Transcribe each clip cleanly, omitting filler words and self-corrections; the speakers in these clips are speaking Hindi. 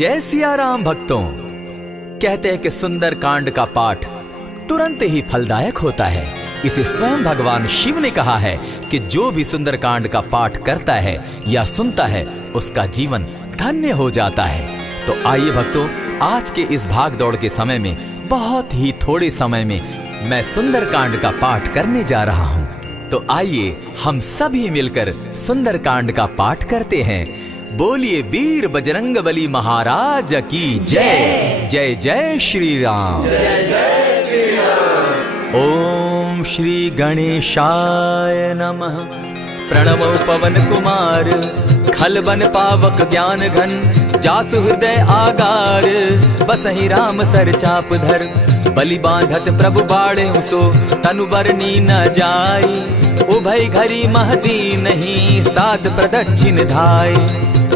जय सिया राम भक्तों। कहते हैं कि सुंदर कांड का पाठ तुरंत ही फलदायक होता है। इसे स्वयं भगवान शिव ने कहा है कि जो भी सुंदर कांड का पाठ करता है या सुनता है उसका जीवन धन्य हो जाता है। तो आइए भक्तों, आज के इस भाग दौड़ के समय में बहुत ही थोड़े समय में मैं सुंदर कांड का पाठ करने जा रहा हूँ। तो आइए हम सभी मिलकर सुंदर कांड का पाठ करते हैं। बोलिए वीर बजरंगबली महाराज की जय। जय जय श्री राम। जय जय श्री राम। ओम श्री गणेशाय नमः। प्रणवो पवन कुमार खलबन पावक ज्ञान घन जासु हृदय आगार बसहि राम सर चाप धर बलि बांधत प्रभु बाढ़े सो तनु बरनी न जाई उभय घरी महदी नहीं साध प्रदक्षिण धाय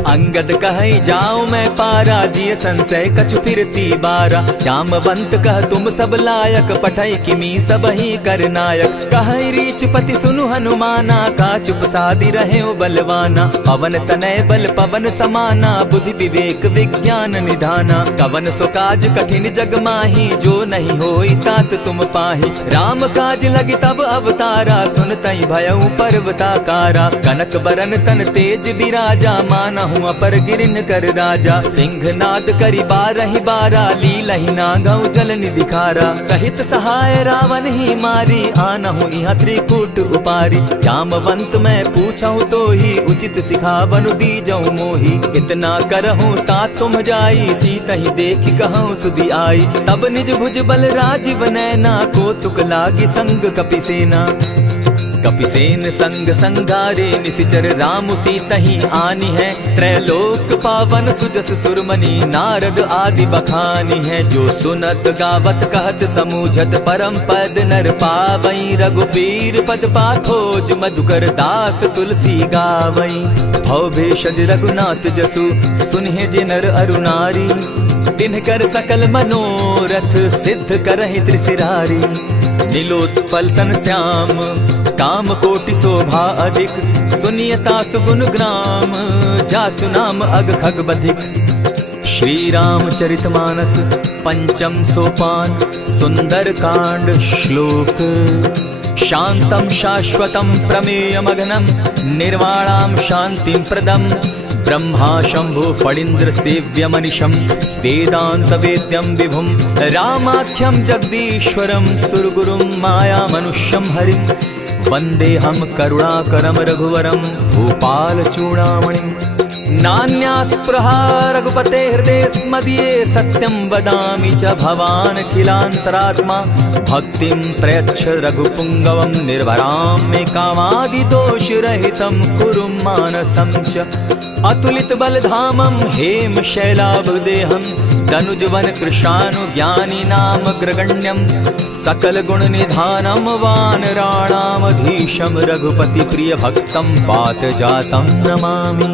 अंगद कहे जाऊं मैं पारा जिय संशय कछु फिरती बारा जामवंत कह तुम सब लायक पठै किमी सब ही कर नायक कहे रीच पति सुनु हनुमाना का चुप सादी रहे बलवाना पवन तनय बल पवन समाना बुद्धि विवेक विज्ञान निधाना कवन सो काज कठिन जग माही जो नहीं होई तात तुम पाही राम काज लगी तब अवतारा सुनतई भयउ पर्वताकारा कनक बरन तन तेज विराजा माना अपर गिरिन कर राजा सिंह नाद करी बारहि बारा लीलहि नागौ जल निधिखारा सहित सहाय रावण ही मारी आनहु इहाँ त्रिकूट उपारी जामवंत मैं पूछऊं तो ही उचित सिखावनु दीजऊं मोही इतना करहूं ता तुम जाई सीतहि देखि कहूं सुधि आई तब निज भुज बल राजीव नैना को तुक लागी संग कपिसेना कपिसेन संग संगारे निसिचर राम सीतहि आनी है त्रैलोक पावन सुजस सुरमणि नारद आदि बखानी है जो सुनत गावत कहत समूझत परम पद नर पावई रघुबीर पद पाथोज मधुकर दास तुलसी गावई भव भेषज रघुनाथ जसु सुनहि जे नर अरु नारी तिनकर सकल मनोरथ सिद्ध करहि त्रिशिरारी नीलोत्पल तन श्याम काम कोटि शोभा अधिक सुनियता सुगुण ग्राम जासु नाम अग खग बधिक। श्री रामचरितमानस पंचम सोपान सुंदर कांड श्लोक शांतम शाश्वतम प्रमेयमघनम निर्वाणाम शांतिं प्रदम ब्रह्मा शंभु फणीन्द्र सेव्य मनिशम वेदांत वेद्यम विभुम रामाख्यम जगदीश्वरम सुरगुरुम माया मनुष्यम हरिम वंदे हम करुणाकरम रघुवरम भूपाल चूड़ामणिम नान्यास्पृहा रघुपते हृदय स्मदीये सत्यं वदामि च भवान् खिलान्तरात्मा भक्तिं प्रयच्छ रघुपुंगवं निर्भरां मे कामादिदोषरहितं कुरु मानसं च अतुलित बलधामं हेम शैलाभदेहं तनुजवन कृशानु ज्ञानी नाम ग्रगण्यं सकल गुण निधानं वानराणामधीशं रघुपति प्रिय भक्तं पात जातं नमामि।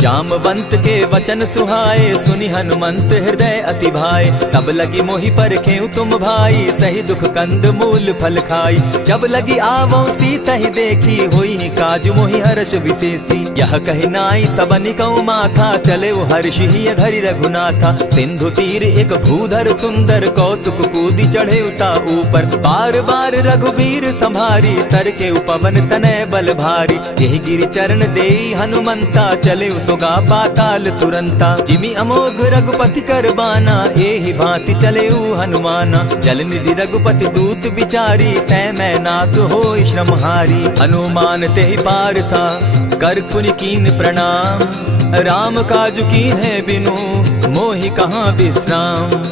जामवंत के वचन सुहाए सुनि हनुमंत हृदय अति भाए तब लगी मोहि परखेउ तुम भाई सही दुख कंद मूल फल खाई जब लगी आवो सीतहि देखी होई काज मोहि हर्ष विशेषी यह कहि नाई सबनि कौ माथा चले हर्ष ही धरि रघुनाथा सिंधु तीर एक भूधर सुंदर कौतुक कूदी चढ़े उता ऊपर बार बार रघुबीर संभारी तर के उपवन तनय बल भारी यही गिरि चरण देई हनुमंता चले सोगा पाताल तुरंता जिमि अमोघ रघुपति कर बाना एहि भांति चले हनुमाना जल निधि रघुपति दूत बिचारी तै मैं नाथ होई श्रमहारी हनुमान तेहि पारसा कर पुनि कीन प्रणाम राम काज कीन है बिनु मोहि कहाँ विश्राम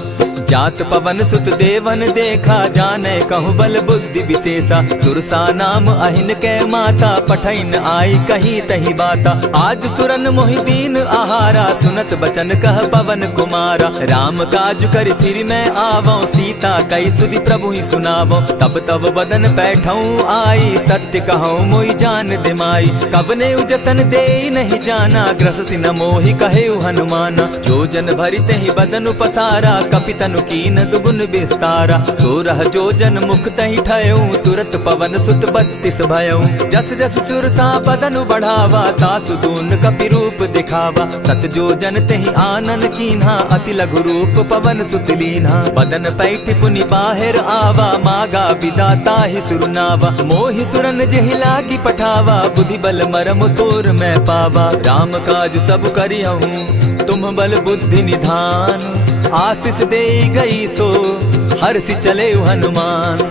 जात पवन सुत देवन देखा जाने कहु बल बुद्धि विशेषा सुरसा नाम अहिन कै माता पठैन आई कही तही बाता आज सुरन मोहि दीन आहारा सुनत बचन कह पवन कुमारा राम काज कर फिर मैं आवो सीता कई सुधि प्रभु ही सुनावो तब तब बदन बैठऊं आई सत्य कहूं मोहि जान दिमाई कबने उजतन दे नहीं जाना ग्रस सिन मोहि कहे हनुमाना जो जन भरित ही बदन पसारा कपितनु कीन दुगुन विस्तारा। 16 जोजन मुख तहि ठयऊ, तुरत पवन सुत 32 भयऊ। जस जस सुर सा बदन बढ़ावा, तासु दून कपि रूप दिखावा। 7 जोजन तेहि आनन कीन्हा, अति लघु रूप पवन सुत लीन्हा। बदन पैठ पुनि बाहिर आवा, मागा विदा ताहि सुरनावा। मोहि सुरन जेहि लागी पठावा, बुद्धि बल मरम तोर मैं पावा। राम काज सब करिहूँ, तुम बल बुद्धि निधान। आशीष दे गई सो हर्षि चले हनुमान।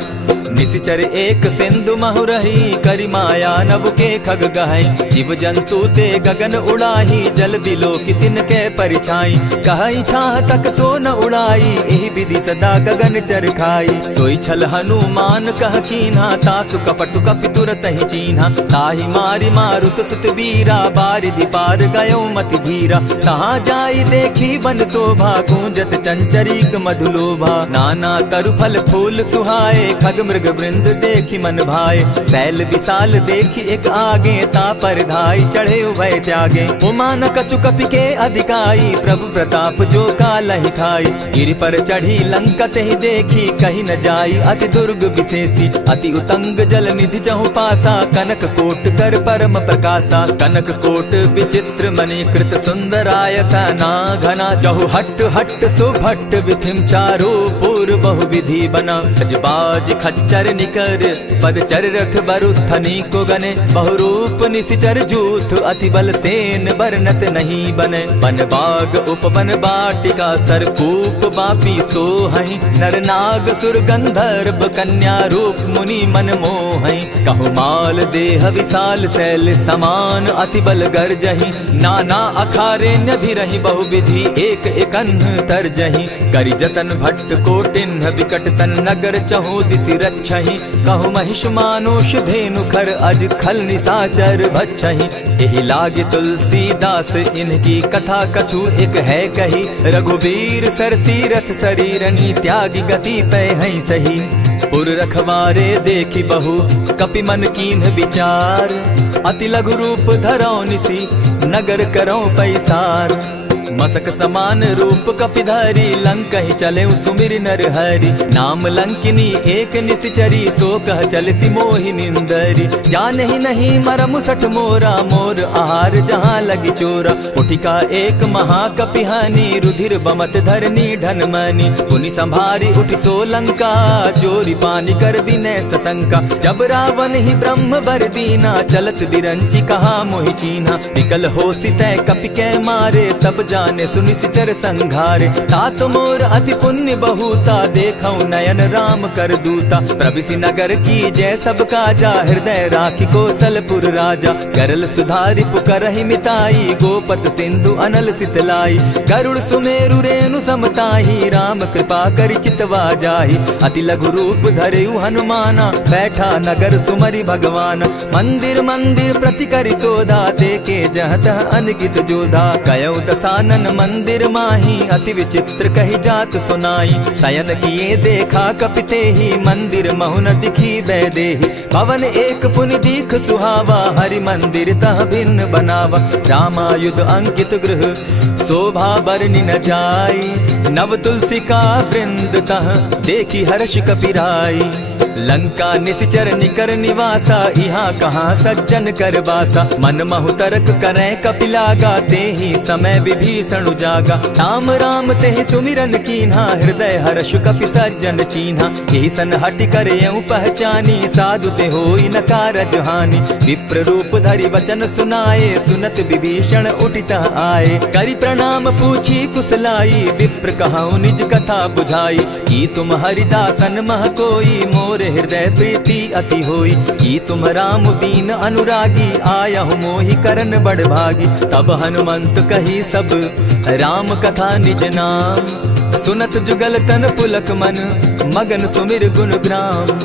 निशिचर एक सिंधु महु रही, करि माया नभ के खग गहई। जीव जंतु ते गगन उड़ाही, जल बिलो की तिनके परिछाई। कहई छाह तक सो न उड़ाई, एहि विधि सदा गगन चर खाई। सोई छल हनुमान कह कीन्हा, तासु कपटु कपि तुरत ही चीन्हा। ताहि मारि मारुत सुत वीरा, बारिधि पार गयो मति धीरा। तहाँ जाई देखी वन शोभा, गूंजत चंचरीक मधुलोभा। नाना तरु फल फूल सुहाए, खग मृग वृंद देखी मन भाए। सैल विशाल देखी एक आगे, ता पर धाई चढ़े भय त्यागे। उमान कछु कपि के अधिकाई, प्रभु प्रताप जो कालहि खाई। गिरि पर चढ़ी लंका तेहि देखी, कहीं न जाई अति दुर्ग विशेषी। अति उतंग जल निधि जहु पासा, कनक कोट कर परम प्रकाशा। कनक कोट विचित्र मणि कृत सुंदरायत ना घना। जहु हट हट सुभट विधिम चारो पूर्व बहु विधि बना। खजबाज खच्चर निकर पदचर रथ बरुथनी को गने। बहुरूप निशिचर जूथ, अति बल सेन बरनत नहीं बने। वन बाग उपवन बाटिका, सरकूप बापी सोहई। नर नाग सुर गंधर्व कन्या, रूप मुनि मन मोहई। कहु माल देह विशाल शैल समान, अति बल गर्जही। नाना अखारे न्यधिरहि बहुविधि, एक एकन्ह तरजही। करि जतन भट्ट कोटिन्ह, विकट तन नगर चहु दिसि रक्षहि। कहु महिष मानुष धेनु खर, अज खल निशाचर भक्षहि। एहि लागे तुलसीदास, इनकी कथा कछु एक है कही। रघुबीर सर तीरथ शरीरनी, त्यागी गति पै हई सही। पुर रखवारे देखी बहु, कपि मन कीन्ह विचार। अति लघु रूप धरौ निसी, नगर करौ पैसार। मसक समान रूप कपिधारी, लंक ही चले सुमिर नर हरि। नाम लंकिनी एक निशिचरी, सो कह चल सी मोहि निंदरी। जाने ही नहीं मरम सठ मोरा, मोर आहार जहाँ लगी चोरा। उठिका एक महाकपिहानी, रुधिर बमत धरनी ढन मनी। पुनि संभारी उठि सो लंका, चोरी पानी कर विनय सशंका। जब रावण ही ब्रह्म बर दीना, चलत बिरंची कहा मोहि चीन्हा। निकल हो सितै कपि के मारे, तब जाने सुनि सिचर संघारे। तात मोर अति पुण्य बहुता, देखौ नयन राम कर दूता। प्रविशि नगर की जय सब काजा, हृदय राखी कौशलपुर राजा। करल सुधारि पुकरहि मिताई, गोपत सिंधु अनल सितलाई। गरुड़ सुमेरु रेणु समताही, राम कृपा करि चितवा जाहि। अति लघु रूप धरेउ हनुमाना, बैठा नगर सुमरि भगवान। मंदिर मंदिर प्रति करि सोधा, देखे जह तह अनगित जोधा। कयौ दसानन मंदिर माही, अति विचित्र कही जात सुनाई। शयन किए देखा कपिते ही, मंदिर महु न दिखी बैदेही। भवन एक पुनि दीख सुहावा, हरि मंदिर तह भिन्न बनावा। रामायुध अंकित गृह, शोभा बरनि न जाई। नव तुलसी का वृंद तह, देखी हर्ष कपिराई। लंका निशिचर निकर निवासा, यहाँ कहाँ सज्जन कर बासा। मन महु तरक करै कपिलागा, तेहि समय विभीषण उजागा। राम राम तेहि सुमिरन कीन्हा, हृदय हर्ष कपि सज्जन चीन्हा। एहि सन हटि करयउ पहचानी, साधु ते होई न कारज हानि। विप्र रूप धरि वचन सुनाए, सुनत विभीषण उठित आए। करि प्रणाम पूछी कुशलाई, विप्र कहौ निज कथा बुझाई। की तुम हरिदासन मह कोई, मोर हृदय प्रीति अति होई। की तुम राम दीन अनुरागी, आयहु मोहि करन बड़ भागी। तब हनुमंत कही सब राम कथा निज नाम। सुनत जुगल तन पुलक मन, मगन सुमिर गुण ग्राम।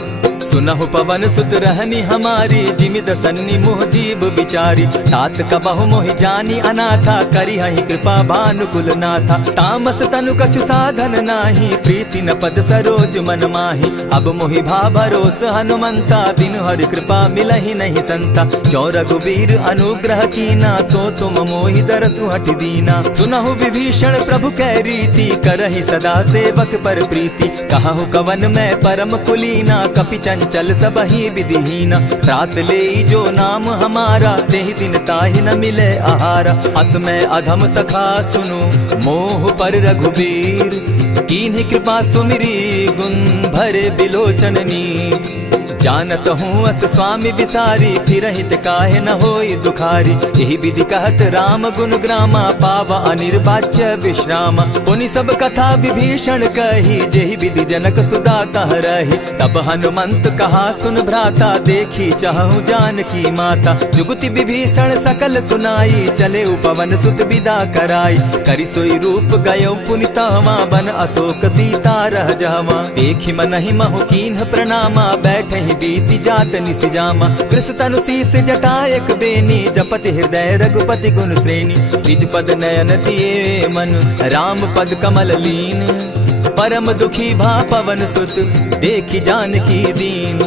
सुनहु पवन सुत रहनी हमारी, जिमि दसन्नी मोह जीव विचारी। तात कबहु मोहि जानी अनाथा, करी हहि कृपा भानुकुल नाथा। तामस तनु कछु साधन नाही, प्रीति न पद सरोज मन माही। अब मोहि भा भरोस हनुमंता, दिन हरि कृपा मिलहि नहीं संता। जो रघुबीर अनुग्रह कीना, सो तुम मोहि दरसु हठि दीना। सुनहु विभीषण प्रभु कै रीति, करहि सदा सेवक पर प्रीति। कहु कवन मैं परम कुलीना, कपि चंचल सबहि विधिहीना। रात ले जो नाम हमारा, तेहि दिन ताहि न मिले आहारा। अस मैं अधम सखा सुनु, मोह पर रघुबीर। कीन्ही कृपा सुमिरी, गुण भरे बिलोचन नीर। जानत हूँ अस स्वामी विसारी, फिरहित काहे न होई दुखारी। यही विधि कहत राम गुण ग्रामा, पावा अनिर्वाच्य विश्रामा। पुनि सब कथा विभीषण कही, जेहि विधि जनक सुदा कह रही। तब हनुमंत कहा सुन भ्राता, देखी चाहूँ जानकी माता। जुगति विभीषण सकल सुनाई, चले पवन सुत विदा कराई। करि सोई रूप गयो पुनि तहवा, बन अशोक सीता रह जावा। देखी मनहि महु कीन्ह प्रणामा, बैठहि बीती जात निसिजामा। कृष तनु शीस जटायक बेनी, जपति हृदय रघुपति गुण श्रेणी। निज पद नयन दिए मन, राम पद कमल लीन। परम दुखी भा पवन सुत, देखी जानकी दीन।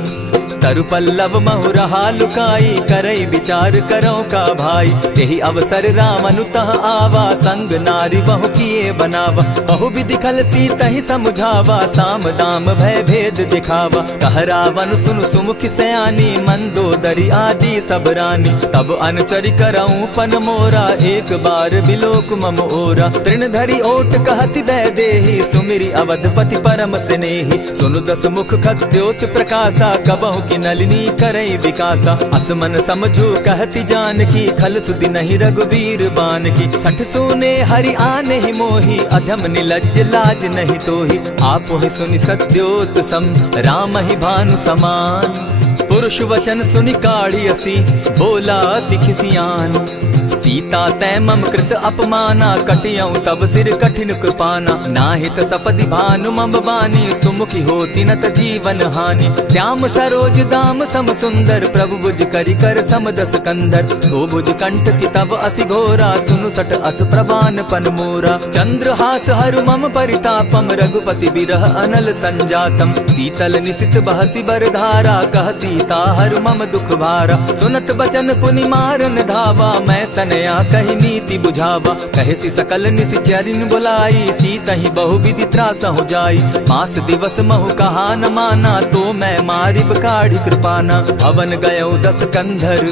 तरु पल्लव महु रहा लुकाई, करई विचार करो का भाई। यही अवसर राम अनुतः आवा, संग नारी बहु किए बनावा। बहु विधि खल सीतहि समझावा, साम दाम भय भेद दिखावा। कह रावण सुन सुमुख सयानी, मंदोदरी आदि सब रानी। तब अनुचरि करऊं पन मोरा, एक बार बिलोक मम ओरा। तृण धरि ओट कहति दय देहि, सुमिरि अवधपति परम स्नेही। सुनु दस मुख खद्योत प्रकाशा, कबहु की नलिनी करई विकासा। असमन समझो कहती जानकी, खल सुधि नहीं रघुबीर बान की। सठ सोने हरि आने ही मोही, अधम निलज्ज लाज नहीं तोही। आप ही सुनि सत्योत सम, राम ही भानु समान। पुरुष वचन सुनि काढ़ी असी, बोला अति खिसियान। सीता तै मम कृत अपमाना, कटियऊ तब सिर कठिन कृपाना। नाहित सपदि भानु मम बानी, सुमुखी होती नत जीवन हानि। श्याम सरोज दाम सम सुंदर, प्रभु भुज करि कर सम दस कंधर। सो भुज कंठ की तब असि घोरा, सुनु सट अस प्रवान पन मोरा। चंद्रहास हरु मम परितापम, रघुपति बिरह अनल संजातम। शीतल निशित बहसी बर धारा, कह सीता हरु मम दुख भारा। सुनत बचन पुनि मारन धावा, मैं तनया कही नीति बुझावा। कहे सी सकल निशिचरिन बुलाई, सीतहि बहु विधि त्रास हो जाई। मास दिवस महु कहा न माना, तो मैं मारिब काढ़ी कृपाना। भवन गयो दस कंधर,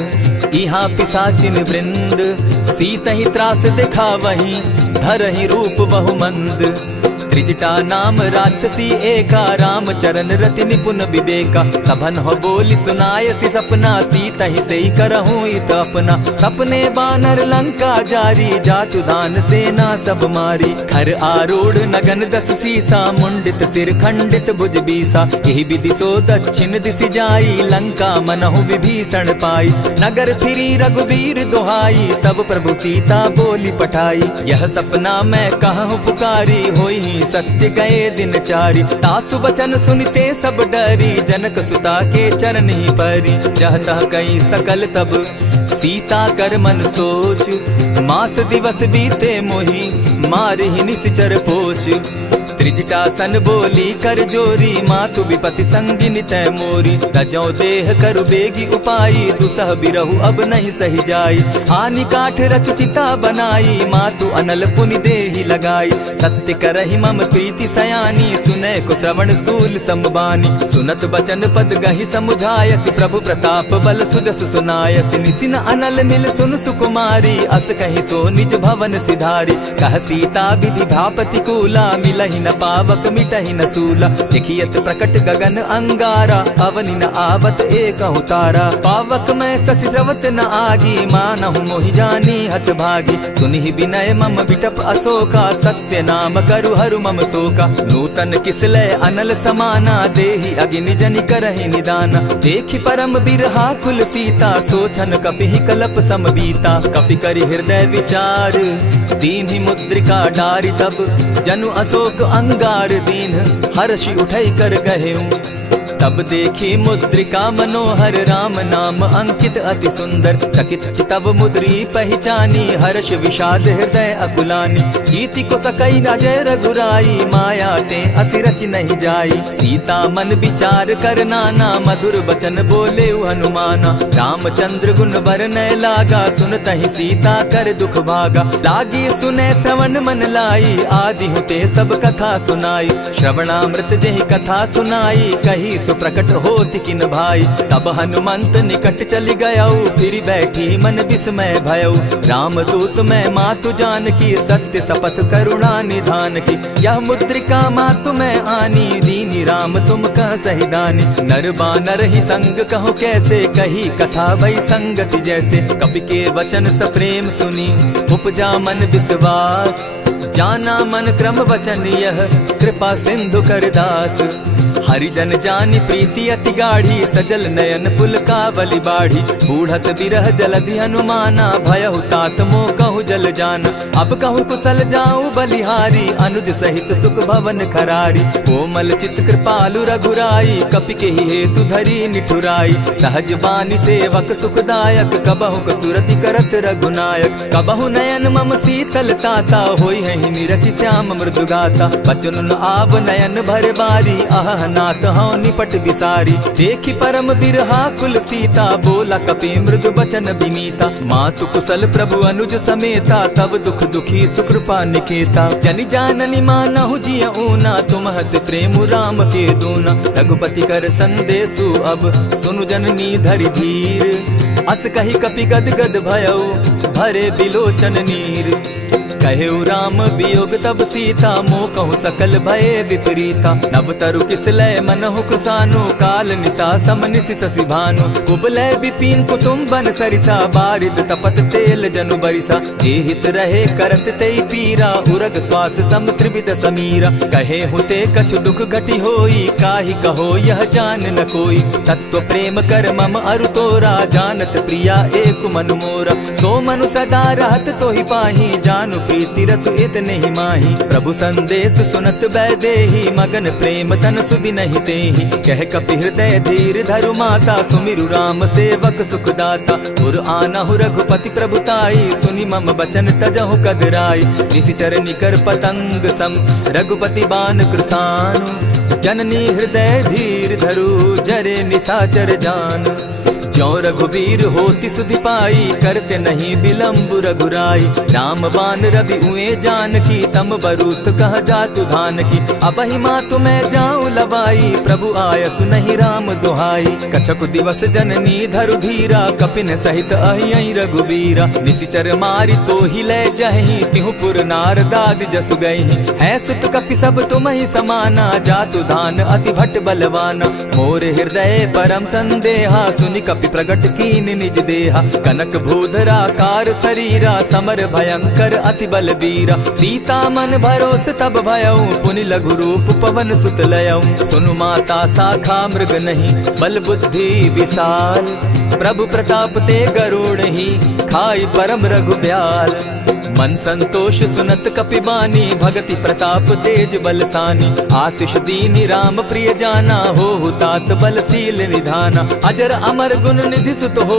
इहाँ पिशाचिन वृंद। सीतहि त्रास दिखावहि, धरहि रूप बहु मंद। त्रिजटा नाम राक्षसी एका, राम चरण रति निपुण विवेका। सभन हो बोली सुनायसी सपना, सीतहि सेई करहूँ इत अपना। सपने बानर लंका जारी, जातु दान सेना सब मारी। खर आरूढ़ नगन दस सीसा, मुंडित सिर खंडित भुज बीसा। यही विधि सो दक्षिण दिशि जाई, लंका मनहु विभीषण पाई। नगर फिरी रघुबीर दुहाई, तब प्रभु सीता बोली पठाई। यह सपना मैं कहूँ पुकारी, होई सत्य गए दिन चारी। तासु बचन सुनते सब डरी, जनक सुता के चरण ही परी। जहता कई सकल तब सीता कर मन सोच, मास दिवस बीते मोही, मारे ही निश्चर पोच। त्रिजटासन बोली कर जोरी, मातु विपति संगिनी तै मोरी। तजौ देह करु बेगी उपाई, दुसह बिरहु अब नहीं सही जाई। हानि काठ रच चिता बनाई, मातु अनल पुनि देहि लगाई। सत्य करहि मम प्रीति सयानी, सुनै को श्रवण सूल समबानी। सुनत बचन पद गहि समुझायसि, प्रभु प्रताप बल सुजस सुनायसि। निसिन अनल मिल सुन सुकुमारी, अस कहि सो निज भवन सिधारी। कह सीता विधि भापति कूला, मिलहि न पावक मिटहि न सूला। देखियत प्रकट गगन अंगारा, अवनि न आवत एकहु तारा। पावक मैं शशि स्रवत न आगी, मानहु मोहि जानी हत भागी। सुनिहि विनय मम बिटप अशोका, सत्य नाम करु हरु मम शोका। नूतन किसलय अनल समाना, देहि अगिनि जनि करहि निदाना। देखि परम बिरहा कुल सीता, सोचन कपिहि कलप सम बीता। कपि करि हृदय विचार, दीन्हि मुद्रिका डारि। तब जनु अशोक अंगार दीन, हर्षि उठै कर गहेऊ। तब देखी मुद्रिका मनोहर राम नाम अंकित अति सुंदर। चकित चितव मुद्री पहचानी हर्ष विषाद हृदय अकुलानी। जीति को सकई अजय रघुराई माया ते असि रच नहीं जाई। सीता मन विचार कर नाना मधुर बचन बोले हनुमाना। रामचंद्र गुण बरनय लागा सुनतहि सीता कर दुख भागा। लागी सुने श्रवण मन लाई आदि हुते सब कथा सुनाई। श्रवणामृत जेहि कथा सुनाई कही सुप्रकट होति किन भाई। तब हनुमंत निकट चली गयऊ फिर बैठी मन विस्मय भयऊ। रामदूत मैं मातु जानकी सत्य शपथ करुणा निधान की। यह मुद्रिका मातु मैं आनी दीनी राम तुम कह सही दानी। नर बानर ही संग कहो कैसे कही कथा भई संगति जैसे। कपि के वचन सप्रेम सुनी उपजा मन विश्वास। जाना मन क्रम वचन यह कृपा सिंधु कर दास। हरिजन जानी प्रीति अति गाढ़ी सजल नयन पुलकावली बाढ़ी। बूढ़त बिरह जलधि हनुमाना भयहु तात मोह कहु जल जाना। अब कहु कुशल जाऊं बलिहारी अनुज सहित सुख भवन खरारी। कोमल चित कृपालु रघुराई कपि के ही हेतु धरी निठुराई। सहज बानी सेवक सुखदायक कबहु कसुरति करत रघुनायक। कबहु नयन मम शीतल ताता होई है निरखि श्याम मृदु गाता। बचन आब नयन भर बारी आह नाथ हौ निपट विसारी। देखी परम बिरहा कुल सीता बोला कपि मृदु बचन विनीता। मातु कुशल प्रभु अनुज समेता तब दुख दुखी सुकृपा निकेता। जनि जाननी मानहु जिय ऊना तुम्हत प्रेम राम के दूना। रघुपति कर संदेशु अब सुनु जननी धरि धीर। अस कही कपि गद गद भयऊ भरे बिलोचन नीर। कहेउ राम वियोग तब सीता मोह कहु सकल भय विपरीता। नव तरु किसलय मनहु कुसानु काल निशा समनिशि शशि भानु। कुबलय विपिन कुटुम्बन सरिसा बारिद तपत तेल जनु बरिसा। जे हित रहे करत तेई पीरा उरग श्वास सम त्रिविध समीरा। कहे हुते कछु दुख घटी होई काहि कहो यह जान न कोई। तत्व प्रेम कर मम अरु तोरा जानत प्रिया एक मनु मोरा। सो मनु सदा रहत तोहि पाही जानु प्रीति रसु इतने ही माही। प्रभु संदेश सुनत वैदेही मगन प्रेम तन सुधि नहीं तेहि। कह कपि हृदय धीर धरु माता सुमिरु राम सेवक सुखदाता। पुर आनहु रघुपति प्रभुताई सुनि मम बचन तजहु कदराई। निशिचर निकर पतंग सम रघुपति बान कृसानु। जननी हृदय धीर धरु जरे निशाचर जान। ज्यों रघुवीर होति सुधि पाई करते नहीं विलम्ब रघुराई। राम बान रवि उए जानकी तम बरूत कह जातु धान की। अबहि मातु मैं जाऊं लवाई प्रभु आयसु नहीं राम दुहाई। कछक दिवस जननी धरु धीरा कपिन सहित अहियहि रघुवीरा। निशिचर मारि तो ही ले जहि तिहु पुर नार दाद जसु गई। है सुत कपि सब तुम ही समाना जातु धान अति भट बलवाना। मोर हृदय परम संदेहा सुनि कपि प्रगट कीन निज देहा। कनक भूधराकार शरीरा समर भयंकर अति बल बीरा। सीता मन भरोस तब भयऊ पुनि लघु रूप पवन सुत लयऊ। सुनु माता शाखा मृग नहीं बल बुद्धि विशाल। प्रभु प्रताप ते गरुड़ ही खाई परम रघुब्याल। मन संतोष सुनत कपि बानी भगति प्रताप तेज बलसानी। आशीष दीनी राम प्रिय जाना हो तात बलशील निधाना। अजर अमर गुण निधि सुत हो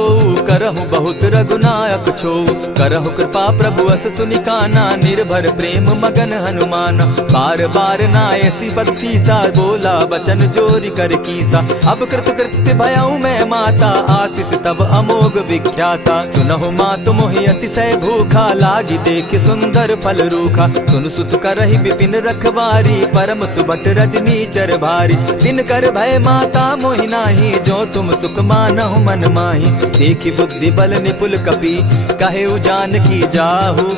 करहु बहुत रघुनायक छो। करहु कृपा प्रभु अस सुनिकाना निर्भर प्रेम मगन हनुमाना। बार बार नायसी पद सीसा बोला बचन जोरी कर कीसा। अब कृत कृत्य भयऊ मैं माता आशीष तब अमोघ विख्याता। सुनहु मातु मोहि अतिशय भूखा लागी देख सुंदर फल रूखा। सुन सुत करहि विपिन रखवारी परम सुबट रजनी चर भारी। दिन कर भय माता मोहि नाही जो तुम सुख मानहु मन माही। देखी बुद्धि बल निपुल कपि कहेउ जानकी जाहु।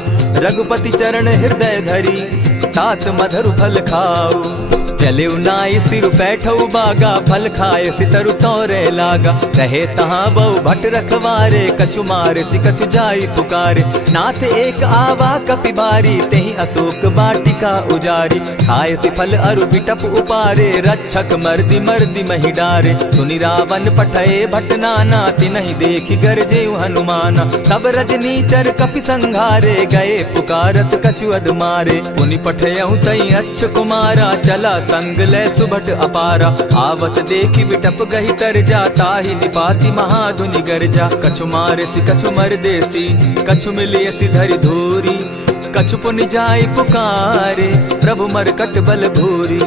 रघुपति चरण हृदय धरी तात मधुर फल खाऊ। चलेउ नाई सिर बैठऊ बागा फल खाए सितरु तोरे लागा। रहे तहाँ बहु भट रखवारे कछु मारे सि कछु जाई पुकारे। नाथ एक आवा कपि बारी तेहि तही अशोक वाटिका उजारी। खाए सी फल अरु बिटप उपारे, रक्षक मर्दी मर्दी मही डारे। सुनि रावण पठये भटनाना, तिनहि देखि गरजे हनुमाना। तब रजनीचर कपि संघारे, गए पुकारत कछु अध मारे। पुनि पठयहु तई अच्छ कुमारा, चला संग लै सुभट अपारा। आवत देखि बिटप गहि तर जा, ताहि निपाति महाधुनि गर्जा। कछु मारेसी कछु मरदेसी, कछु मिलियसी धरि धूरी। कछु पुनि जाय पुकारे, प्रभु मरकट बल भूरी।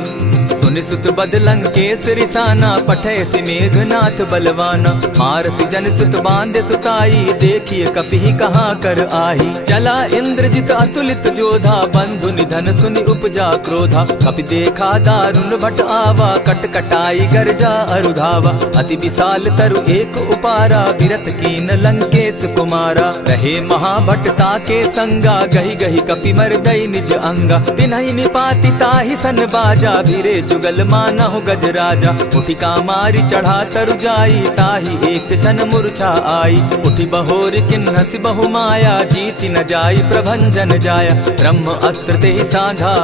सुनि सुत बद लंकेश रिसाना, पठयसि मेघनाथ बलवाना। मारसि जन सुत बांधे सुताई, देखिए कपिहि कहाँ कर आही। चला इंद्रजित अतुलित जोधा, बंधु निधन सुनि उपजा क्रोधा। कपि देखा दारुण भट आवा, कट कटाई गर्जा अरुधावा। अति विशाल तरु एक उपारा, विरत कीन लंकेश कुमारा। रहे महाभट ताके संगा, गहि गहि कपि मरदई निज अंगा। तिन्हि निपाति ताहि सन बाजा, भिरे जुगल मानहु गजराजा। उठि कामारी चढ़ा तरु जाई, ताहि एक जन मूर्छा आई। उठि बहोर किन्हसि बहु माया, जीति न जाई प्रभंजन जाया। ब्रह्म अस्त्र तेहि साधा,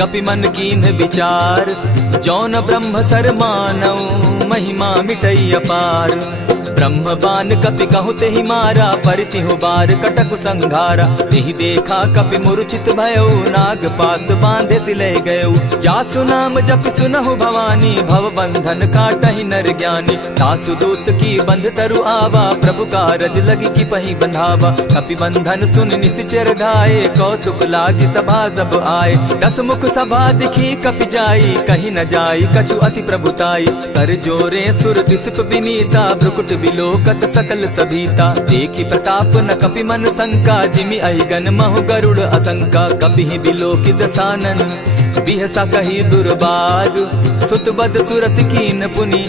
कपि मन कीन्ह विचार। जौन ब्रह्म सर मानौ, महिमा मिटई अपार। ब्रह्म बान कपि कहु तेहि मारा, परितिहु बार कटक संघारा। तेहि देखा कपि मूर्छित भयो, नाग पास बांधे सिले गयो। जासु नाम जपि सुनहु भवानी, भव बंधन काटहि नर ज्ञानी। तासु दूत की बंध तरु आवा, प्रभु कारज लगी की पही बंधावा। कपि बंधन सुन निसिचर धाये, कौतुक लागी सभा सब आए। दस मुख सभा दिखी कपि जाई, कहीं न जाई कछु अति प्रभुताई। कर जोरे सुर दिसप विनीता, भ्रुकुट बिलोकत सकल सभीता। देखी प्रताप न कपि मन शंका, जिमि अहिगन महु गरुड़ असंका। कपिहि बिलोकि दसानन, बिहसा कही दुर्बाद। सुत बद सुरत कीन पुनि,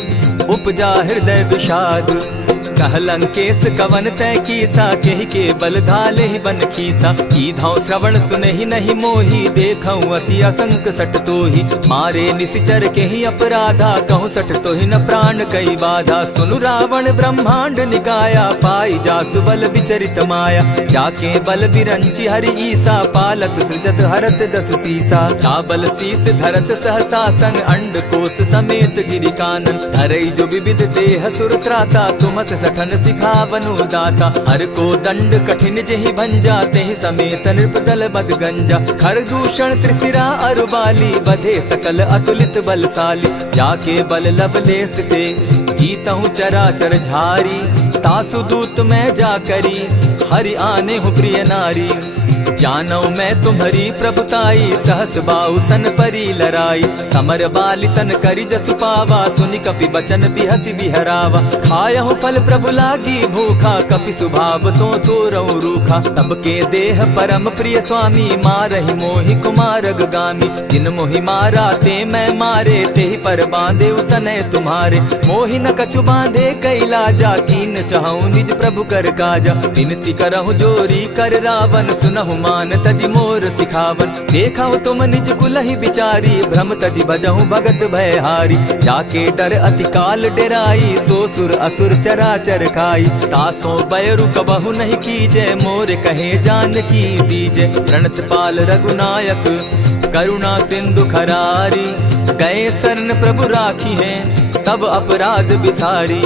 उपजा हृदय विषाद। कह लंकेश कवन तै कीसा, केहि के बल धाले ही बन खीसा। कीधौ श्रवण सुनहि नहीं मोही, देखऊं अति असंक सट तोही। मारे निसिचर केहि अपराधा, कहूँ सट तोहि न प्राण कई बाधा। सुनु रावण ब्रह्मांड निकाया, पाई जासु बल विचरित माया। जाके बल बिरंचि हरि ईसा, पालत सृजत हरत दस सीसा। चाबल शीस धरत सहसासन, अंड कोश समेत गिरि कानन। धरई जो विविध देह सुर त्राता, तुमस सठन सिखावनु दाता। हर को दंड कठिन जेहि भंजा, तेहि समेत नृप दल बद गंजा। खरदूषण त्रिशिरा अरुबाली, बधे सकल अतुलित बलशाली। जाके बल लवलेस ते, जीतहु चराचर झारी। तासु दूत मैं जा करी, हरि आने हूँ प्रिय नारी। जानौ मैं तुम्हारी प्रभुताई, सहस बाहु सन परी लराई। समर बाली सन करि जसु पावा, सुनि कपि बचन बिहसि बिहरावा। खायहु फल प्रभु लागी भूखा, कपि सुभाव तो तोरऊ रूखा। सबके देह परम प्रिय स्वामी, मारहि मोहि कुमारग गामी। जिन मोहि मारा ते मैं मारे, तेहि पर बांधे उतनय तुम्हारे। मोहि न कछु बांधे कैलाजा, कीन चहु निज प्रभु कर काजा। विनती करहु जोरी कर रावण, सुनहु मान तजि मोर सिखावन। देखा तुम निज कुलहि बिचारी, भ्रम तजि भजहु भगत भयहारी। जाके डर अति काल डेराई, सो सुर असुर चराचर खाई। तासो बैरु कबहु नहीं कीजे, मोर कहे जानकी दीजे। प्रणत पाल रघुनायक, करुणा सिंधु खरारी। गए शरण प्रभु राखी है, तब अपराध बिसारी।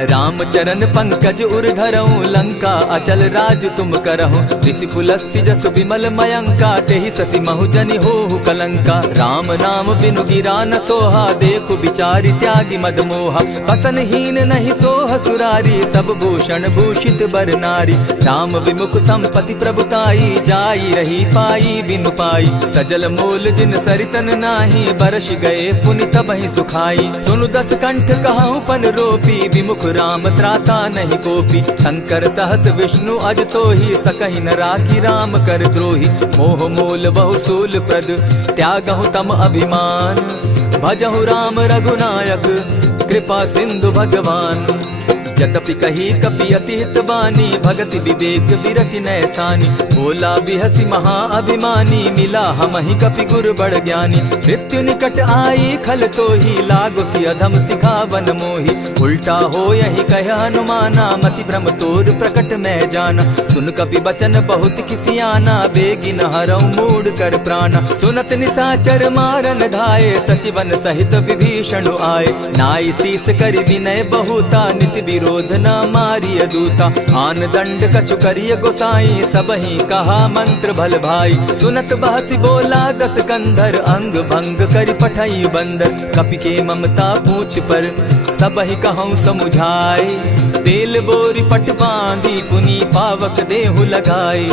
राम चरण पंकज उर धरऊं, लंका अचल राज तुम करहु। ऋषि पुलस्ति जस विमल मयंका, तेहि ससि महु जनि होहु कलंका। राम नाम बिनु गिरा न सोहा, देखु बिचारी त्यागी मद मोहा। बसन हीन नहीं सोह सुरारी, सब भूषण भूषित बर नारी। राम विमुख संपति प्रभुताई, जाई रही पाई बिनु पाई। सजल मोल जिन सरितन नाही, बरस गए पुनि तबहि सुखाई। सुनु दस कंठ कहूँ पन रोपी, विमुख राम त्राता नहीं कोपी। शंकर सहस विष्णु अज तोहि, सकहि न राखी राम कर द्रोही। मोह मोल बहु सूल प्रद, त्यागहु तम अभिमान। भजहु राम रघुनायक, कृपा सिंधु भगवान। यद्यपि कही कपि अति हितवानी, भगति विवेक विरति नैसानी। बोला बिहसी महा अभिमानी, मिला हमहि कपि गुर बड़ ज्ञानी। मृत्यु निकट आई खल तो ही, लागो सि अधम सिखावन मोही। उल्टा हो यही कह हनुमाना, मति भ्रम तोर प्रकट मैं जाना। सुन कपि बचन बहुत किसियाना, बेगिन हरऊ मूड कर प्राणा। सुनत निशाचर मारन धाये, सचिवन सहित विभीषण आए। नाई शीस करि विनय बहुता, नित विरोध न मारिय दूता। आन दंड कछु करिय गोसाई, सबहि कहा मंत्र भल भाई। सुनत बहसी बोला दस कंधर, अंग भंग करि पठई बंदर। कपि के ममता पूछ पर, सबहि कहूँ समुझाए। तेल बोरी पट बांधी, पुनि पावक देहु लगाई।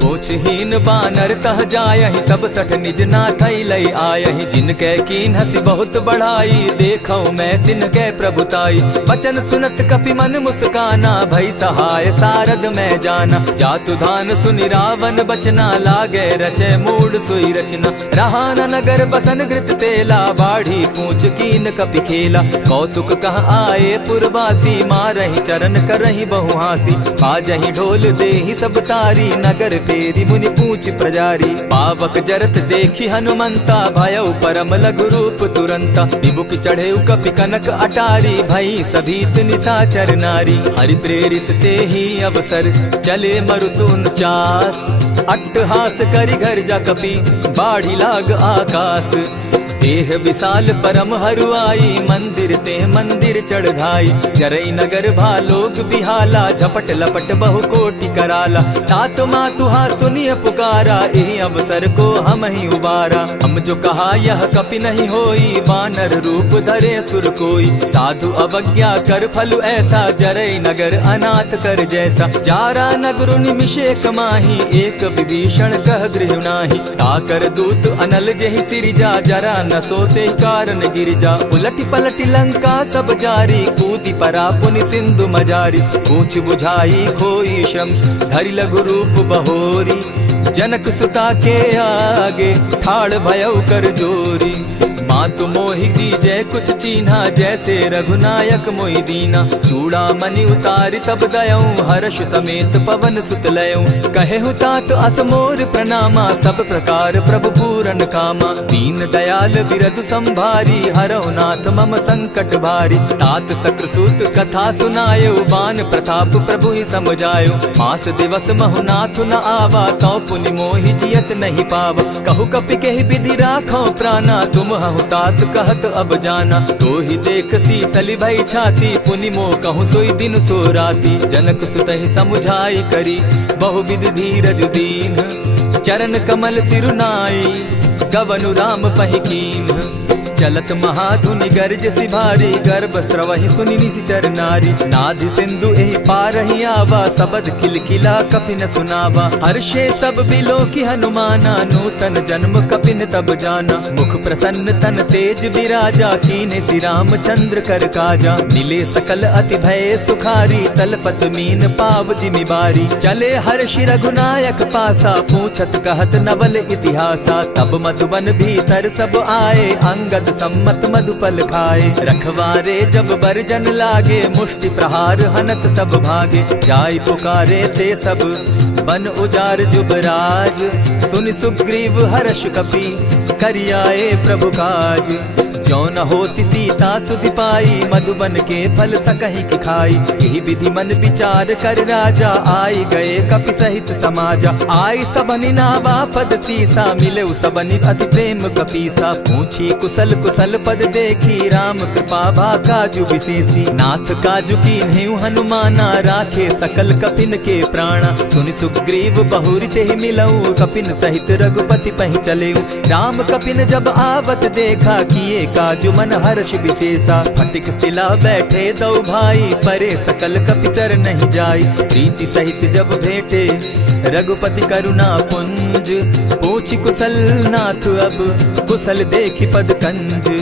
पूछहीन बानर तह जायहि, तब सठ निज नाथै लई आयहि। जिनके कीन हसी बहुत बढ़ाई, देखौ मैं तिनके प्रभुताई। बचन सुनत कपि मन मुस्काना, भई सहाय सारद मैं जाना। जातु धान सुनि रावण बचना, लागे रचे मूड सोई रचना। रहा न नगर बसन घृत तेला, बाढ़ी पूछ कीन कपि खेला। कौतुक कह आए पुरवासी, मारहि चरण करहि बहु हासी। बाजहि ढोल देहि सब तारी, नगर फेरी मुनि पूछ प्रजारी। पावक जरत देखी हनुमंता, भयउ परम लघु रूप तुरंता। विमुख चढ़े कपि कनक अटारी, भई सभीत निशाचर नारी। हरि प्रेरित ते ही अवसर, चले मरुतु 49। अट्टहास करि घर जा कपि, बाढ़ी लाग आकाश। देह विशाल परम हरुआई, मंदिर ते मंदिर चढ़ाई। जरई नगर भालोग बिहाला, झपट लपट बहु कोटि कराला। तात मातुहा सुनिय पुकारा, एहि अवसर को हम ही उबारा। हम जो कहा यह कपि नहीं होई, वानर रूप धरे सुर कोई। साधु अवज्ञा कर फल ऐसा, जरई नगर अनाथ कर जैसा। चारा नगर निमिषे कमाही, एक विभीषण कह गृह नाही। ताकर दूत अनल जेहि सिरिजा, जरा न सोते कारण गिरिजा। उलटी पलटी लंका सब जारी, कूदी परा पुनि सिंधु मजारी। पूछ बुझाई खोई श्रम, धरि लघु रूप बहोरी। जनक सुता के आगे, ठाड़ भयउ कर जोरी। मातु मोहि दीजै कुछ चीन्हा, जैसे रघुनायक मोहि दीना। चूड़ा मणि उतारि तब दयऊं, हर्ष समेत पवन सुत लयऊं। कहेहु तात असमोर प्रणामा, सब प्रकार प्रभु पूरन कामा। दीन दयाल बिरधु संभारी, हरहु नाथ मम संकट भारी। तात सक्रसूत कथा सुनायो, बान प्रताप प्रभु ही समझायो। मास दिवस महु नाथ न आवा, तौ पुनि मोहि जियत नहीं पावा। कहु कपि केहि विधि राखो प्राणा, तुम हहु तात कहत अब जाना। तो ही देख शीतल भई छाती, पुनि मो कहूँ सोई दिन सो राती। जनक सुतहि समुझाई करी, बहु विधि धीरज दीन। चरण कमल सिरुनाई, गवनु राम पहि कीन। चलत महाधुनि गर्ज सिभारी, गर्भ स्रवहि सुनि निशिचर नारी। नाधि सिंधु एहि पारहि आवा, सबद किलकिला कपि न सुनावा। हर्षे सब बिलोकी हनुमाना, नूतन जन्म कपि न तब जाना। मुख प्रसन्न तन तेज विराजा, कीन्हे श्री रामचंद्र कर काजा। मिले सकल अति भय सुखारी, तलपत मीन पाव जिमि बारी। चले हर्षि रघुनायक पासा, पूछत कहत नवल इतिहासा। तब मधुबन भीतर सब आए, अंगद सम्मत मधुपल खाए। रखवारे जब बरजन लागे, मुष्टि प्रहार हनत सब भागे। जाय पुकारे ते सब, बन उजार जुबराज। सुनि सुग्रीव हर्ष कपि, करियाए प्रभु काज। जो न होती सीता सुधि पाई, मधुबन के फल सकहि कि खाई। यही विधि मन विचार कर राजा, आई गए कपि सहित समाजा। आई सबनि नावा पद सीसा, मिले सबनि अति प्रेम कपीसा। पूछी कुशल कुशल पद देखी, राम कृपा भा काजु विशेषी। नाथ काजु कीन्हेउ हनुमाना, राखे सकल कपिन के प्राणा। सुनि सुग्रीव बहुरि तेहि मिलऊ, कपिन सहित रघुपति पहि चलेऊ। राम कपिन जब आवत देखा, किए काजु मन हर्ष विशेषा। फटिक सिला बैठे दो भाई, परे सकल कपि चर नहीं जाई। प्रीति सहित जब भेटे, रघुपति करुणा पुंज। पूछि कुशल नाथ अब, कुशल देखि पद कंज।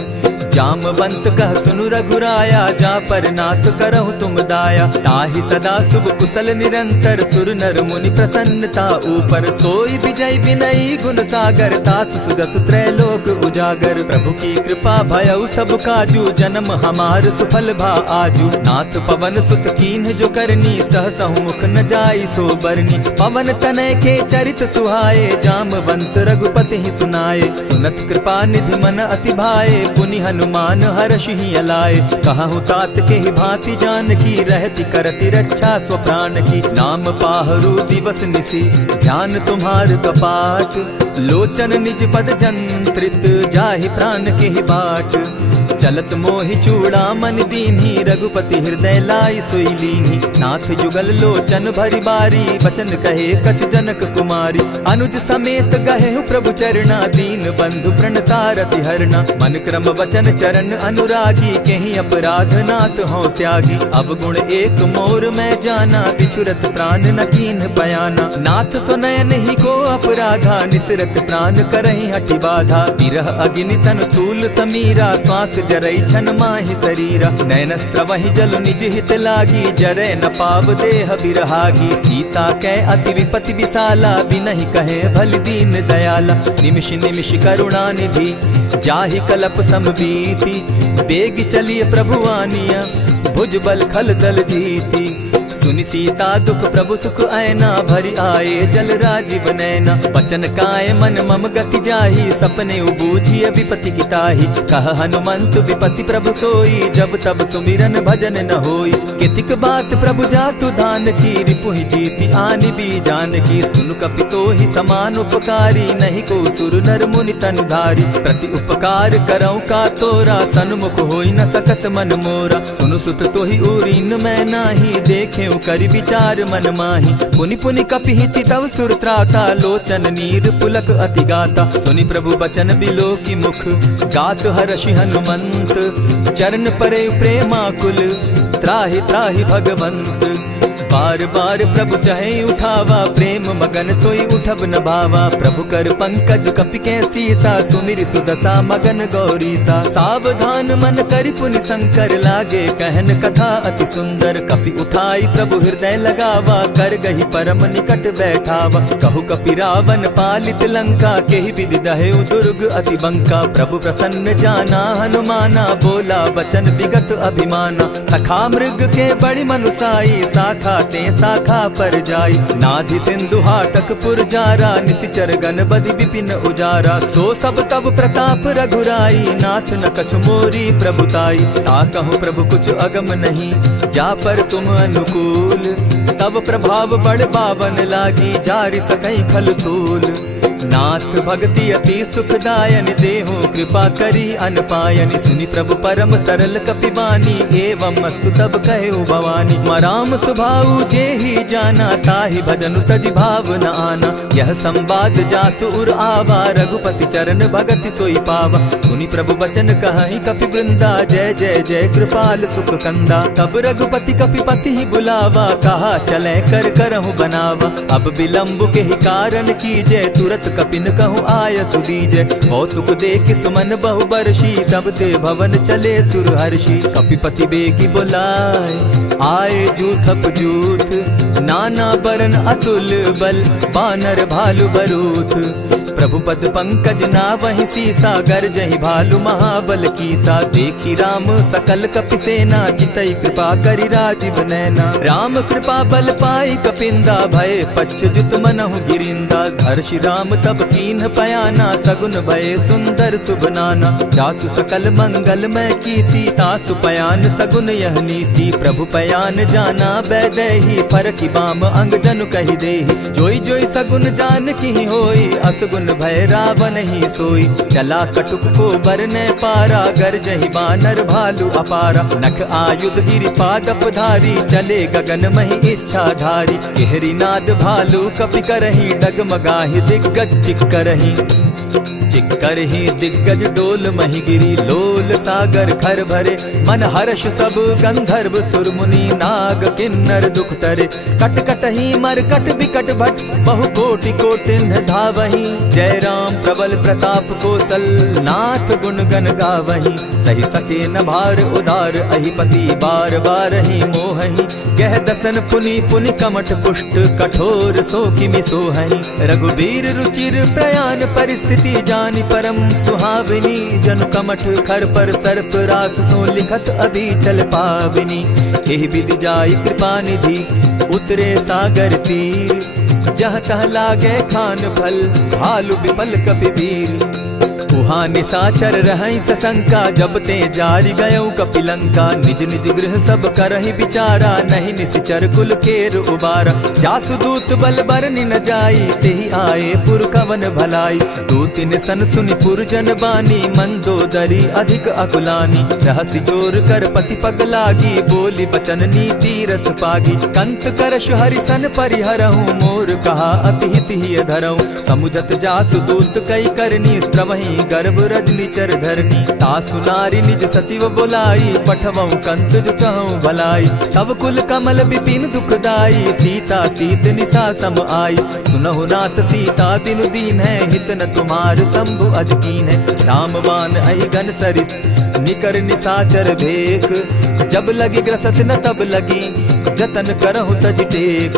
जामवंत कह सुनु रघुराया, जा पर नाथ करहु तुम दाया। ताहि सदा शुभ कुशल निरंतर, सुर नर मुनि प्रसन्नता ऊपर। सोई विजय विनयी गुण सागर, तास सुदस त्रैलोक उजागर। उजागर। प्रभु की कृपा भयउ सब काजू, जन्म हमार सुफल भा आजू। नाथ पवन सुत कीन्ह जो करनी, सहसहु मुख न जाई सो बरनी। पवन तनय के चरित सुहाए, जामवंत रघुपति ही सुनाए। सुनत कृपा निधि मन अति भाए, पुनि हनुमान हर्षि अलाए। कहूँ तात के ही भांति जान की, रहती करती रक्षा स्व प्राण की। नाम पाहरु दिवस निसी, ध्यान तुम्हार कपाट। लोचन निज पद जंत्रित, जाहि प्राण के ही बाट। चलत मोहि चूड़ामणि दीन्ही, रघुपति हृदय लाई सोई लीन्ही। नाथ जुगल लोचन भरी बारी, बचन कहे कछ जनक कुमारी। अनुज समेत गहेहु प्रभु चरणा, दीन बंधु प्रणतारति हरना। मन क्रम वचन चरण अनुरागी, केहि अपराध नाथ हो त्यागी। अब गुण एक मोर मैं जाना, बिछुरत प्राण न कीन्ह बयाना। नाथ सुनयन ही को अपराधा, निसरत प्राण करहि हठि बाधा। विरह अग्नि तन तूल समीरा, श्वास जरई छन माहि शरीरा। नैनस्त्र वही जल निज हित लागी, जरै न पाव देह बिरहागी। सीता कै अति विपति विशाला, बिनहि कहे भल दीन दयाला। निमिष निमिष करुणा निधि, जाहि कलप समबीति। बेग चलिए प्रभु आनिया, भुज बल खल दल जीती। सुनि सीता दुख प्रभु सुख ऐना, भरि आए जल राजीव नैना। बचन काय मन मम गति जाहि, सपने बूझिय विपति की ताहि। कह हनुमंत विपति प्रभु सोई, जब तब सुमिरन भजन न होई। कितिक बात प्रभु जातु धान की, रिपुहि जीति आनि भी जान की। सुन कपि तोहि समान उपकारी, नहीं को सुर नर मुनि तनु धारी। प्रति उपकार करऊँ का तोरा, सन्मुख होई न सकत मन मोरा। सुनु सुत तोहि उरीन मैं नाही, देखे करि विचार मन माही। पुनि पुनि कपिहि चितव सुर त्राता, लोचन नीर पुलक अति गाता। सुनि प्रभु बचन बिलो की मुख, गात हर्षि हनुमंत। चरण परे प्रेमाकुल, त्राहि त्राहि भगवंत। बार बार प्रभु चहे उठावा, प्रेम मगन तोई उठब न भावा। प्रभु कर पंकज कपि के सीसा, सुमिर सुदशा मगन गौरीसा। सावधान मन करि पुनि शंकर, लागे कहन कथा अति सुंदर। कपि उठाई प्रभु हृदय लगावा, कर गही परम निकट बैठावा। कहु कपि रावण पालित लंका, केहि विधि दहेउ दुर्ग अति बंका। प्रभु प्रसन्न जाना हनुमाना, बोला बचन विगत अभिमाना। सखा मृग के बड़ी मनुसाई, साखा ते शाखा पर जाई। नाधि सिंधु हाटक पुर जारा, निसिचर गण बदि विपिन उजारा। सो सब तब प्रताप रघुराई, नाथ न कछु मोरी प्रभुताई। ता कहूँ प्रभु कुछ अगम नहीं, जा पर तुम अनुकूल। तब प्रभाव बड़ बावन लागी, जारि सकई खल तूल। नाथ भक्ति अति सुखदायन, देहु कृपा करी अनपायनि। सुनि प्रभु परम सरल कपिबानी, एवं मस्तु तब कहु भवानी। मराम सुभाऊ जेहि जाना, ताहि भजनु तजि भाव न आना। यह संवाद जासु उर आवा, रघुपति चरण भगति सोई पावा। सुनि प्रभु बचन कहि कपि वृंदा, जय जय जय कृपाल सुख कंदा। तब रघुपति कपिपति ही बुलावा, कहा चले कर करहु बनावा। अब विलंब के ही कारण कीजय, तुरत कपिन कहूँ आय सुदीजय। कौतुक देख सुमन बहु बरसी, तब ते भवन चले सुरहर्षि। कपिपति बेगी बुलाए, आए जूथप जूथ। नाना बरन अतुल बल, बानर भालु बरूथ। प्रभु पद पंकज नावहि सीसा, गर्जहि भालु महाबल कीसा। देखी राम सकल कपि सेना, जितई कृपा करि राजीव नैना। राम कृपा बल पाई कपिंदा, भय पच्युत मनहु गिरिंदा। हर्षि राम तब कीन्ह पयाना, सगुन भय सुंदर शुभ नाना। जासु सकल मंगल मैं कीर्ति, तासु पयान सगुन यह नीति। प्रभु पयान जाना बैदेही, फरकि बाम अंग जनु कहि देहि। जोई जोई सगुन जान की होई, असगुन भय रावण ही सोई। चला कटुक को बरने पारा, गर्जहि बानर भालु अपारा। नख आयुध गिरि पादप धारी, चले गगन महि इच्छा धारी। केहरी नाद भालु कपि करहि, डगमगाहि दिग्गज चिक्करहि। चिक्करहि दिग्गज डोल महि गिरी, लोल सागर खर भरे। मन हर्ष सब गंधर्व सुर मुनि, नाग किन्नर दुख तरे। कट कटहि मरकट बिकट भट, बहु कोटि कोटिन्ह धावहि। जय राम प्रबल प्रताप कौशल, नाथ गुण गण गावहि। सही सके न भार उदार, अहिपति बार बार ही मोहहि। गह दसन पुनि पुनि कमठ पुष्ट, कठोर सो किमि सोहहि। रघुबीर रुचिर प्रयाण परिस्थिति, जानि परम सुहावे सुहासिनी जनु कमठ खर पर सर्प रास सो लिखत अभी चल पाविनी। एहि विधि जाई कृपा निधि उतरे सागर तीर, जहाँ तह लागे खान फल भालु विपल कपिवीर। उहाँ निशाचर रहई सशंका जब ते जारी गयऊ कपिलंका। निज निज गृह सब करहि विचारा नहीं निशिचर कुल केर उबारा। जासु दूत बल बरनि न जाई तेहि आए पुर कवन भलाई। दो तिन सन सुनि पुरजन बानी मंदोदरी अधिक अकुलानी। रहसि जोर कर पति पग लागी बोली बचन नीति रस पागी। कंत करश हरिसन परिहरहूँ मोर कहा अति हित ही धरऊँ। समुझत जासु दूत कई करनी स्त्रवही गर्भ रजनी चर धरनी। तासु नारी निज सचिव बोलाई पठवऊ कंत जो कहूँ भलाई। तब कुल कमल विपिन दुखदाई सीता सीत निशा सम आई। सुनहु नाथ सीता बिनु दीन है हित न तुम्हार शंभु अजकीन है। रामवान अहि गन सरिस निकर निशाचर भेख। जब लगी ग्रसत न तब लगी जतन करहु तज टेक।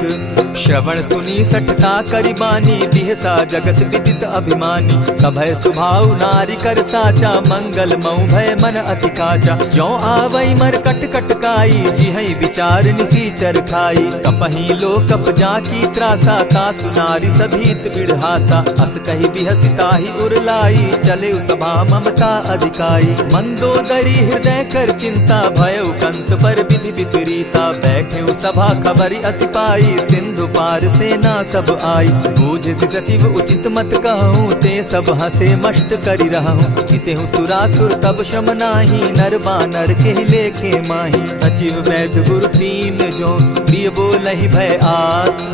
श्रवण सुनी सठता करि बानी दिहसा जगत विदित अभिमानी। सभय सुभाव नारी कर साचा मंगल मऊ भय मन अति काचा। जो आवई मर कट कट काई जिहई विचार निसीचर खाई। कपही लो कप जाकी त्रासा तासु नारी सभीत बिढ़ासा। अस कही बिहसिता ही उरलाई चले सभा ममता अधिकाई। मंदोदरी हृदय कर चिंता भयउ कंत पर विधि विपरीता। बैठे सभा खबरी असिपाई सिंधु पार सेना सब आई। बूझ सचिव उचित मत कहूँ ते सब हंसे मष्ट करि रहूँ। कितेहु सुरासुर तब शम नाही नर बानर के लेखे माही। सचिव वैद्य गुरु तीन जो प्रिय बोलहि भय आस।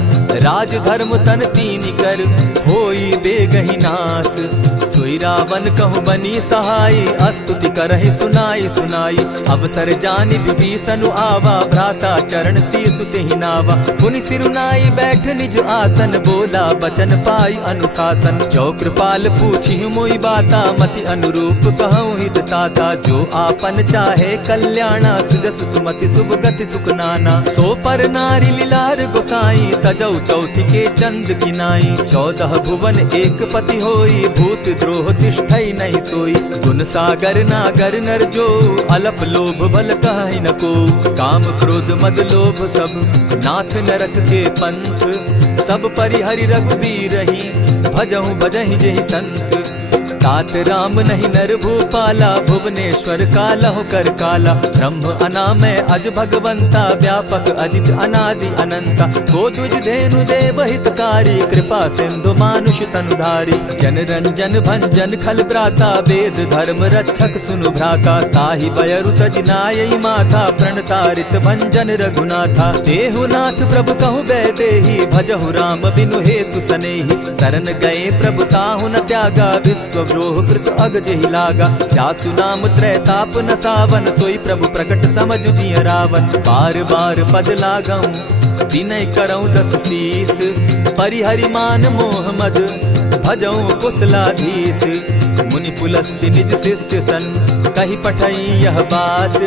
राज धर्म तन तीन कर होई बेगहि नास। सोई रावण कहु बनी सहाय अस्तुति करहि सुनाई सुनाई। अवसर जानि विभीषण आवा भ्राता चरण शीसु तेहि नावा। पुनि सिरुनाई बैठ निज आसन बोला बचन पाई अनुशासन। जो कृपाल पूछी मोई बाता मति अनुरूप कहूँ हित ताता। जो आपन चाहे कल्याणा सुजस सुमति शुभ गति सुख नाना। सो पर नारी लीलार गोसाई तजौ चौथि के चंद गिनाई। 14 भुवन एक पति होई भूत द्रोह तिष्ठई नहीं सोई। गुण सागर नागर नर जो अलप लोभ बल कहि न को। काम क्रोध मद लोभ सब नाथ नरक के पंथ। सब परिहरि रघुबीर रही भजहु भजहि जेहि संत। तात राम नहीं नर भूपाला भुवनेश्वर कालहु कर काला। ब्रह्म अनामय अज भगवंता व्यापक अजित अनादि अनंता। गोदुज धेनु देव हितकारी कृपा सिंधु मानुष तनुधारी। जन रंजन भंजन खल भ्राता वेद धर्म रक्षक सुनु भ्राता। ताहि बयरु तज नायई माथा प्रणतारित भंजन रघुनाथा। देहुनाथ प्रभु कहु बै देहि भजहु राम बिनु हेतु सनेहि। शरण गए प्रभु ताहु न त्यागा विश्व द्रोह कृत अग जेहि लागा। जासु नाम त्रैताप न सावन सोई प्रभु प्रकट समझ जिय रावण। बार बार पद लागऊं विनय करऊं 10 शीस। परिहरि मान मोह मद भजऊं कुशलाधीश। मुनि पुलस्ति निज शिष्य सन कही पठई यह बात।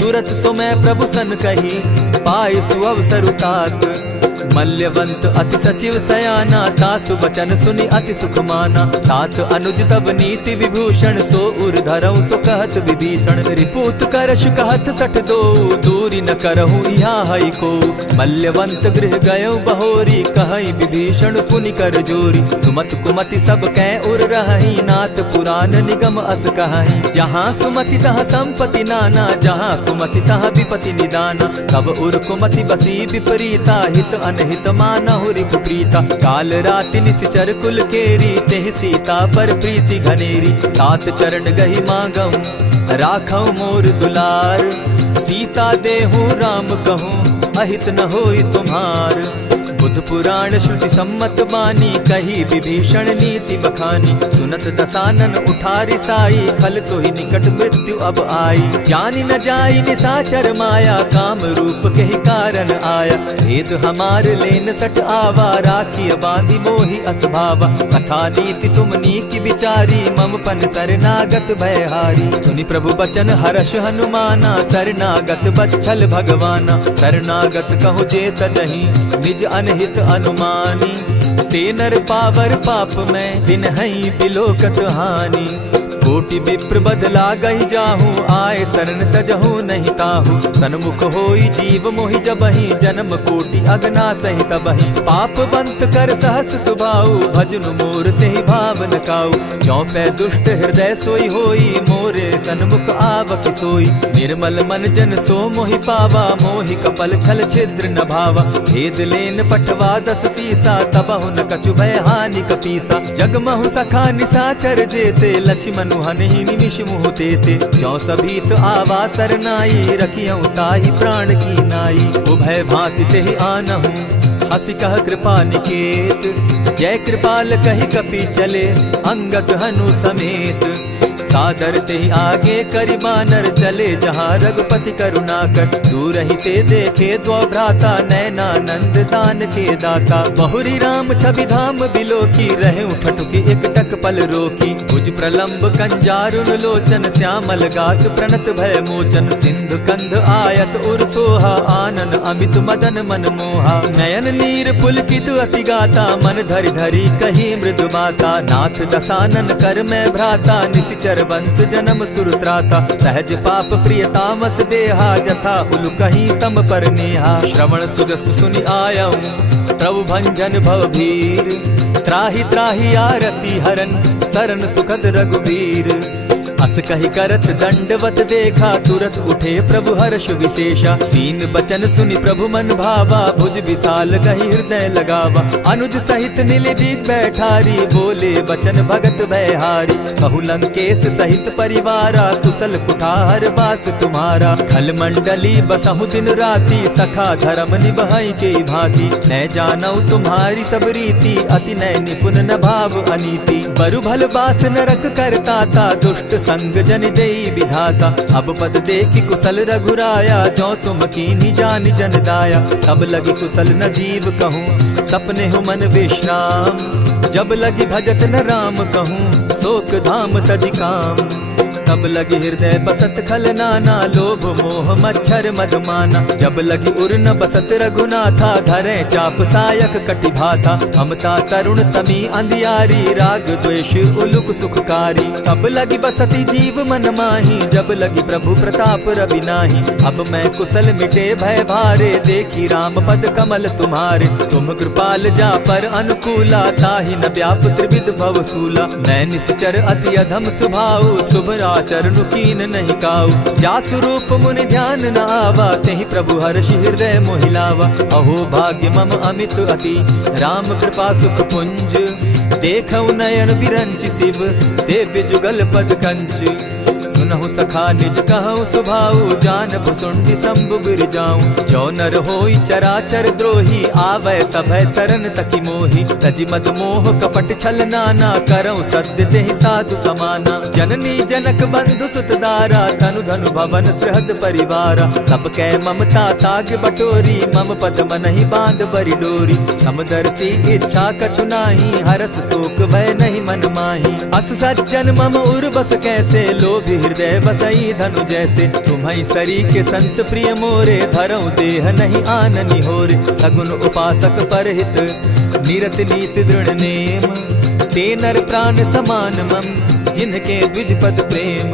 तुरत सो मैं प्रभु सन कही पाए सुअवसर तात। मल्यवंत अति सचिव सयाना तासु बचन सुनि अति सुख माना। तात अनुज तब नीति विभूषण सो उर धरऊं सो कहत विभीषण। रिपुत करश कहत सठ दो दूरी न करहूँ यहाँ हई को। मल्यवंत गृह गयो बहोरी कहई विभीषण पुनि कर जोरी। सुमत कुमति सब कै उर रहई नाथ पुराण निगम अस कहई। जहाँ सुमति तहाँ संपत्ति नाना जहाँ कुमति तहाँ विपति निदाना। तब उर कुमति बसी विपरीता हित अनहित मानहु रिपु प्रीता। काल राति निशिचर कुल केरी तेहि सीता पर प्रीति घनेरी। तात चरण गहि मांगऊं राखऊं मोर दुलार। सीता देहूं राम कहूं अहित न होई तुम्हार। बुद्ध पुराण श्रुति सम्मत बानी कही विभीषण नीति बखानी। सुनत दसानन उठारी साई खल तो ही निकट मृत्यु अब आई। जानी न जाई निशाचर माया काम रूप के ही कारण आया। भेद हमार लेन सट आवा राखी बांधी मोहि असभावा। सखा नीति तुम नीकी विचारी मम पन शरणागत भयहारी। सुनि प्रभु बचन हर्ष हनुमाना शरणागत बच्छल भगवाना। शरणागत कहु जे तजहि निज अनहित अनुमानी। ते नर पावर पाप में दिन हई बिलोकत हानि। कोटि विप्र बदला गई जाहू, आए शरण तजहू नहीं ताहू। सन्मुख होई जीव मोहि जबहि, जन्म कोटि अगना सही तबहि। पाप बंत कर सहस सुभाऊ, भजनु मोर तेहि भावन काऊ। जो पै दुष्ट हृदय सोई होई, मोरे सन्मुख आवक सोई। निर्मल मन जन सो मोहि पावा, मोहि कपल छल छिद्र न भावा। भेद लेन पठवा 10 सीसा, तबहु न कछु भय हानि कपीसा। जगमहु सखा निसाचर जेते, लक्ष्मण हनहि निमिष मुह तेते। जो सभीत आवा सरनाई, रखियऊ ताहि प्राण की नाई। उभय भांति तेहि आनहु, हसी कह कृपा निकेत। जय कृपाल कहि कपि चले, अंगद हनु समेत। सादर ते आगे करि बानर चले, जहाँ रघुपति करुणाकर। दूर ही ते देखे द्वौ भ्राता, नैनानंद दान के दाता। बहुरी राम छवि धाम बिलोकी, रहे ठठुकी एक टक पल रोकी। भुज प्रलंब कंजारुन लोचन, श्यामल गात प्रणत भय मोचन। सिंधु कंध आयत उर सोहा, आनन अमित मदन मन मोहा। नयन नीर पुलकित अति गाता, मन धरि धरि कही मृदु बाता। नाथ दसानन कर मैं भ्राता, निशिचर वंश जन्म सुरत्राता। सहज पाप प्रिय तामस देहा, जथा उलु कहीं तम पर नेहा। श्रवण सुजस सुनि आयऊं, प्रभु भंजन भव भीर। त्राहि त्राहि आरती हरन, सरन सुखद रघुबीर। अस कहि करत दंडवत देखा, तुरत उठे प्रभु हर्ष विशेषा। दीन बचन सुनि प्रभु मन भावा, भुज विशाल कहि हृदय लगावा। अनुज सहित नीलदीप बैठारी, बोले बचन भगत भयहारी। कहु लंकेश सहित परिवारा, कुशल कुठार बास तुम्हारा। खल मंडली बसहु दिन राति, सखा धर्म निभाई के भांति। न जानौ तुम्हारी सब रीति, अति नय निपुण न भाव अनीति। बरु भल बास नरक करताता, दुष्ट संग जन देई विधाता। अब पद देखि कुशल रघुराया, जो तुम कीन्ही जानि जन दाया। तब लगी कुशल न जीव कहूँ, सपने हो मन विश्राम। जब लगी भजत न राम कहूँ, शोक धाम तजि काम। तब लगी हृदय बसत खल नाना, लोभ मोह मच्छर मदमाना। जब लगी उर न बसत रघुनाथा, धरे चाप सायक कटि भाता। ममता तरुण तमी अंधियारी, राग द्वेष उलुक सुखकारी। तब लगी बसती जीव मन माही, जब लगी प्रभु प्रताप रवि नाही। अब मैं कुशल मिटे भय भारे, देखी राम पद कमल तुम्हारे। तुम कृपाल जा पर अनुकूला, ताहि न व्याप त्रिविध भव सूला। मैं निश्चर अति अधम स्वभाव, शुभ चरणु कीन नहीं काऊ। जासु रूप मुनि ध्यान न आवा, तेहि प्रभु हर्षि हृदय मोहिलावा। अहो भाग्य मम अमित अति, राम कृपा सुख पुंज। देखऊ नयन विरंच शिव, सेव्य जुगल पद कंच। सुनहु सखा निज कहूँ सुभाऊ, जान भुसुंडी शंभु गिर जाऊं। जो नर होई चराचर द्रोही, आवे सभय शरण तकी मोही। तजि मद मोह कपट छल नाना, करऊँ सत्य तेहि साधु समाना। जननी जनक बंधु सुत दारा, तनु धनु भवन सृहद परिवारा। सब कै ममता ताग बटोरी, मम पद मनहि बांध बरि डोरी। समदर्शी इच्छा कछु नाही, हरस शोक भय नहीं मन माही। अस सज्जन मम उर बस कैसे, लोभी हृदय बसई धनु जैसे। तुम्हि सरी के संत प्रिय मोरे, धरऊ देह नहीं आननि होरे। सगुन उपासक परहित, निरत नीत दृढ़ नेम। ते नर प्राण समान मम, जिनके द्विज पद प्रेम।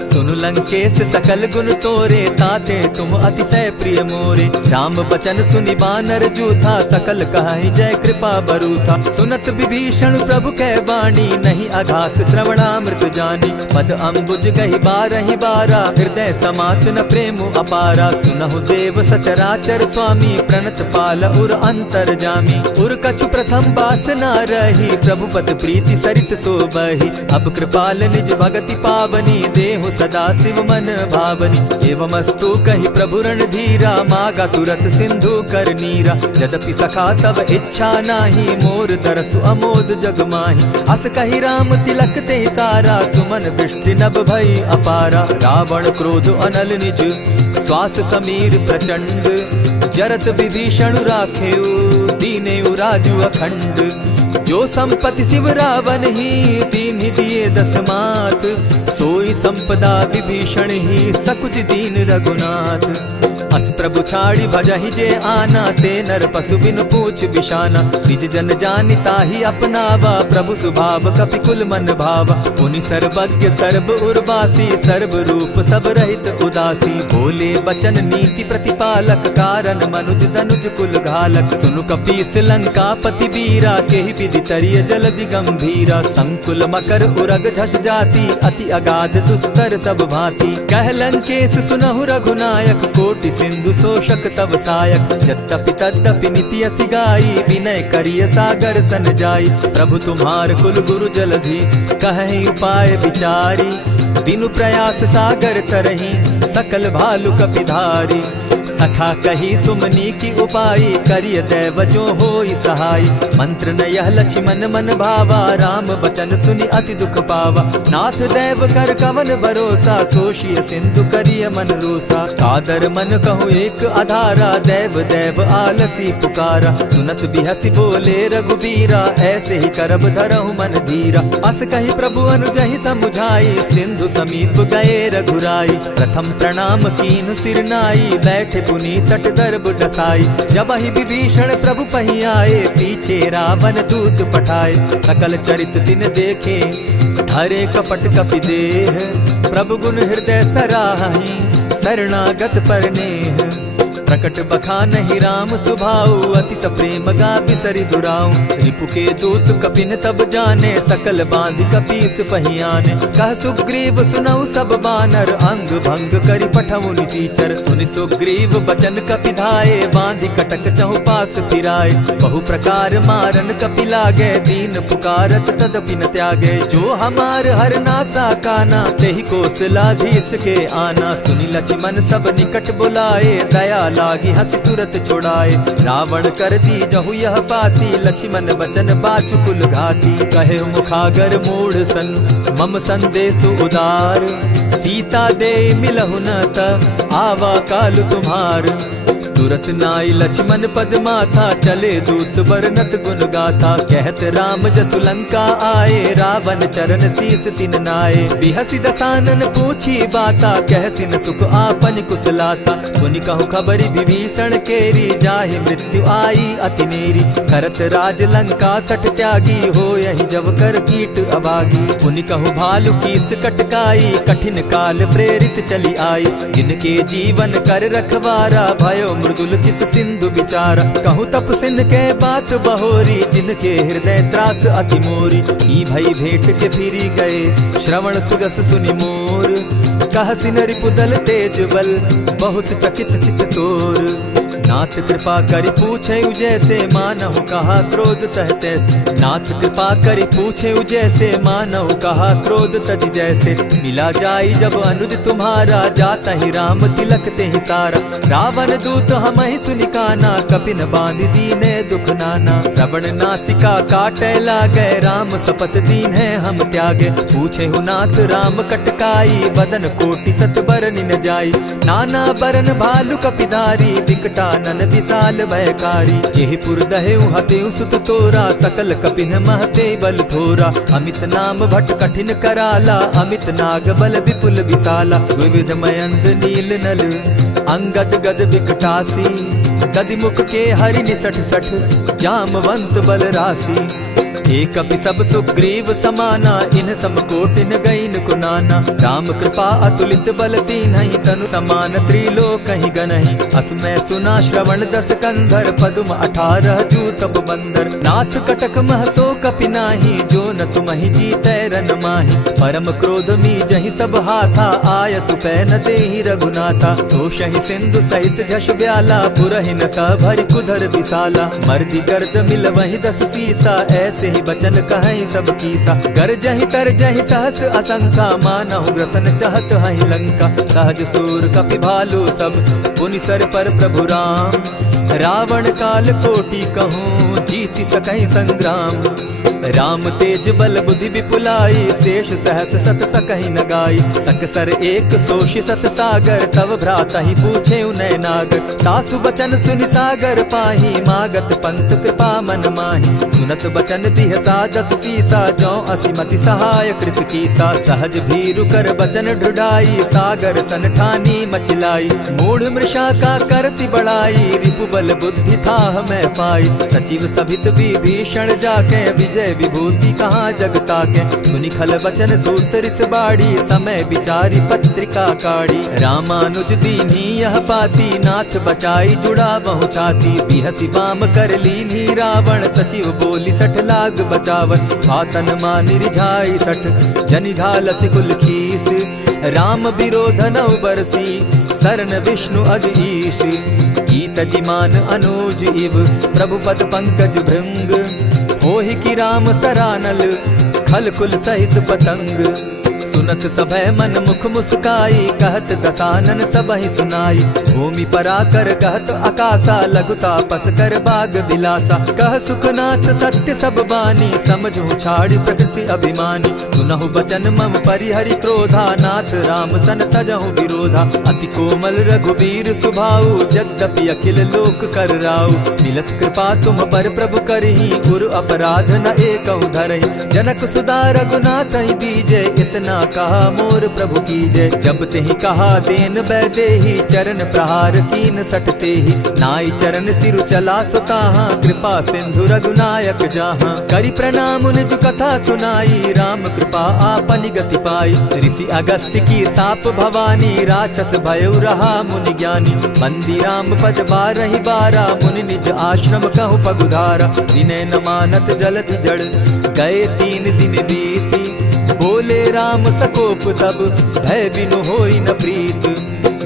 सुनु लंकेश सकल गुण तोरे, ताते तुम अतिशय प्रिय मोरे। राम बचन सुनि बानर जूथा, सकल कहाई जय कृपा बरूथा। सुनत विभीषण प्रभु कै बाणी, नहीं अघात श्रवणामृत जानी। पद अम्बुज गहि बारहि बारा, हृदय समात न प्रेम अपारा। सुनहु देव सचराचर स्वामी, प्रणत पाल उर अंतर जामी। उर कछु प्रथम बास न रही, प्रभु पद प्रीति सरित सोबहि। अब कृपाल निज भगति पावनी, देहु सदा शिव मन भावनी। एवमस्तु कहि प्रभु रणधीरा, मागा तुरत सिंधु कर नीरा। यद्यपि सखा तब इच्छा नाही, मोर तरसु अमोद जग माही। अस कहि राम तिलक ते सारा, सुमन वृष्टि नभ भई अपारा। रावण क्रोध अनल निज, श्वास समीर प्रचंड। जरत विभीषण राखेउ, दीनेउ राजु अखंड। जो संपत्ति शिव रावण ही, दीन्हि दिए 10 मात। सोई संपदा विभीषण ही, सकुच दीन रघुनाथ। अस प्रभु छाड़ी भजहि जे आना, ते नर पशु बिन पूछ बिशाना। निज जन जानि ताहि अपनावा, प्रभु स्वभाव कपि कुल मन भावा। पुनि सर्वज्ञ सर्व उर्वासी, सर्व रूप सब रहित उदासी। बोले बचन नीति प्रतिपालक, कारण मनुज तनुज कुल घालक। सुनु कपीस लंकापति बीरा, केहि विधि तरिय जलधि गंभीरा। संकुल मकर उरग झष जाति, अति अगाध दुस्तर सब भांति। कह लंकेश सुनहु रघुनायक, कोटि सिंधु शोषक तब सायक। यद्यपि तद्यपि निति असि गाई, विनय करिय सागर सन जाई। प्रभु तुम्हार कुल गुरु जलधि, कहि उपाय विचारी। बिनु प्रयास सागर तरहि, सकल भालु कपिधारी। सखा कही तुमनी की उपाय, करिय दैव जो होई सहाय। मंत्र न यह लक्ष्मण मन भावा, राम बचन सुनि अति दुख पावा। नाथ दैव कर कवन भरोसा, सोषिय सिंधु करिय मन रोसा। कादर मन कहूँ एक आधारा, दैव दैव आलसी पुकारा। सुनत बिहसी बोले रघुबीरा, ऐसे ही करब धरहु मन धीरा। अस कही प्रभु अनुजहि समुझाई, सिंधु समीप गए रघुराई। प्रथम प्रणाम कीन सिर नाई, बैठे पुनि तट दर्ब डसाई। जब ही विभीषण प्रभु पही आए, पीछे रावण दूत पठाए। सकल चरित तिन देखे, हरे कपट कपि देह। प्रभु गुण हृदय सराहि, शरणागत पर नेह। प्रकट बखानहि राम सुभाऊ, अति सप्रेम गा बिसरि दुराऊ। रिपु के दूत कपिन तब जाने, सकल बांधि कपीस पहियाने। कह सुग्रीव सुनऊ सब बानर, अंग भंग करि पठऊ निसीचर। सुनि सुग्रीव बचन कपि धाये, बांधि कटक चहु पास फिराए। बहु प्रकार मारन कपि लागे, दीन पुकारत तदपि न त्यागे। जो हमार हर नासा काना, तेहि कौशलाधीश के आना। सुनि लक्ष्मण सब निकट बुलाए, दया लागी हंस तुरत छुड़ाए। रावण कर दी जहु यह पाती, लक्ष्मण बचन बाचु कुल घाती। कहे मुखागर मूढ़ सन, मम संदेश उदार। सीता दे मिलहु न त, आवा काल तुम्हार। तुरत नाई लक्ष्मण पद माथा, चले दूत बरनत गुण गाथा। कहत राम जसु लंका आए, रावण चरण शीस तिन नाये। बिहसि दसानन पूछी बाता, कहसि न सुख आपन कुशलाता। सुनि कहु खबरि विभीषण केरी, जाहि मृत्यु आई अति नेरी। करत राज लंका सठ त्यागी, हो यही जब कर कीट अभागी। पुनि कहु भालु कीस कटकाई, कठिन काल प्रेरित चली आई। जिनके जीवन कर रखवारा, भयो मृदुल चित सिंधु विचार। कहूँ तप सिन के बात बहोरी, जिनके हृदय त्रास अति मोरी। ई भई भेंट के फिरी गए, श्रवण सुजस सुनि मोर। कह सिन रिपुदल तेज बल, बहुत चकित चित तोर। नाथ कृपा करि पूछे जैसे, मानहु कहा क्रोध तह तैसे। नाथ कृपा करि पूछे जैसे, मानहु कहा क्रोध तज जैसे। मिला जाई जब अनुज तुम्हारा, जाता ही राम तिलक ते ही सारा। रावण दूत हम ही सुनिकाना, कपिन बांध दीने दुख नाना। श्रवण नासिका काटे लागे, राम सपत दीन है हम त्यागे। पूछे हु नाथ राम कटकाई, बदन कोटि सत बरन न जाई। नाना बरन भालु कपिधारी, विकटा नन विशाल भयकारी। जेहिपुर दहेउ हतेउ सुत तोरा, सकल कपिन महते बल थोरा। अमित नाम भट कठिन कराला, अमित नाग बल विपुल विशाला। विविध मयंद नील नल, अंगद गद विकटासी। गद मुख के हरि निसठ सठ, जामवंत बल राशि। एक कपि सब सुग्रीव समाना, इन समकोटिन गईन कुनाना। राम कृपा अतुलित बल दीन्हि, तनु समान त्रिलोक ही गनहि। असमय सुना श्रवण दस कंधर, पदुम 18 जूतब बंदर। नाथ कटक महसो कपि नाही, जो न तुमहि जीतै रन माहि। परम क्रोध मी जहि सब हाथा, आय सुपैन देहि रघुनाथा। सोषहि सिंधु सहित झष ब्याला, पुरहि न भरि कुधर विशाला। मर्दि गर्द मिल वहि 10 सीसा, ऐसे बचन कहीं सब कीसा। कर जहि तर जहि सहस असंखा, मानहु ग्रसन चाहत हहि लंका। सहज सूर कपि भालु सब, पुनि सर पर प्रभु राम। रावण काल कोटि कहूँ, जीति सकहि संग्राम। राम तेज बल बुद्धि विपुलाई, शेष सहस सत सकहि न गाई। सकसर एक सोषि सत सागर, तव भ्राता ही पूछे उनय नागर। तासु बचन सुनि सागर पाही, मागत पंत कृपा मन माही। सुनत बचन बिहसा जस सीसा, जौ असिमति सहाय कृत कीसा। सहज भीरु कर बचन ढुढ़ाई, सागर सन ठानी मचिलाई। मूढ़ मृषा का कर सी बढ़ाई, रिपु बल बुद्धि थाह मैं पाई। सचिव सभित विभीषण जाके, विजय विभूति कहाँ जगता के। सुनि खल बचन दूत रिस बाड़ी, समय विचारी पत्रिका काढ़ी। रामानुज दीनी यह पाती, नाथ बचाई जुड़ा बहु छाती। बिहसी बाम कर लीनी रावण, सचिव बोली सठ लाग बचावन। आतन मानि रिझाई सठ, जनि ढाल सिकुल खीस। राम विरोध नौ बरसी, सरन विष्णु अज ईश। गीत जिमान अनुज इव, प्रभु पद पंकज भृंग। होहि की राम सरानल, खल कुल सहित पतंग। सुनत सभय मन मुख मुस्काई, कहत दसानन सबहि सुनाई। भूमि पराकर कहत आकाशा, लघु तापस कर बाग बिलासा। कह सुखनाथ सत्य सब बानी, समझू छाड़ी प्रकृति अभिमानी। सुनहु बचन मम परिहरि क्रोधा, नाथ राम सन तजहु विरोधा। अति कोमल रघुबीर सुभाऊ, यद्यपि अखिल लोक कर राऊ। मिलत कृपा तुम पर प्रभु करही, गुरु अपराध न एकहु धरहि। जनक सुदा रघुनाथ ही दीजे, इतना कहा मोर प्रभु की जय। जब तेहि कहा देन बैदेही, चरण प्रहार कीन सटते ही। नाई चरण सिरु चला सुताहा, कृपा सिंधु रघुनायक जाहा। करि प्रणाम निज कथा सुनाई, राम कृपा आपनि गति पाई। ऋषि अगस्त्य की साप भवानी, राक्षस भयउ रहा मुनि ज्ञानी। बंदी राम पद बारहि बारा, मुनि निज आश्रम कहु पगुधारा। विनय न मानत जलधि जड़, गए 3 दिन बीती। बोले राम सकोप तब, भय बिनु होई न प्रीत।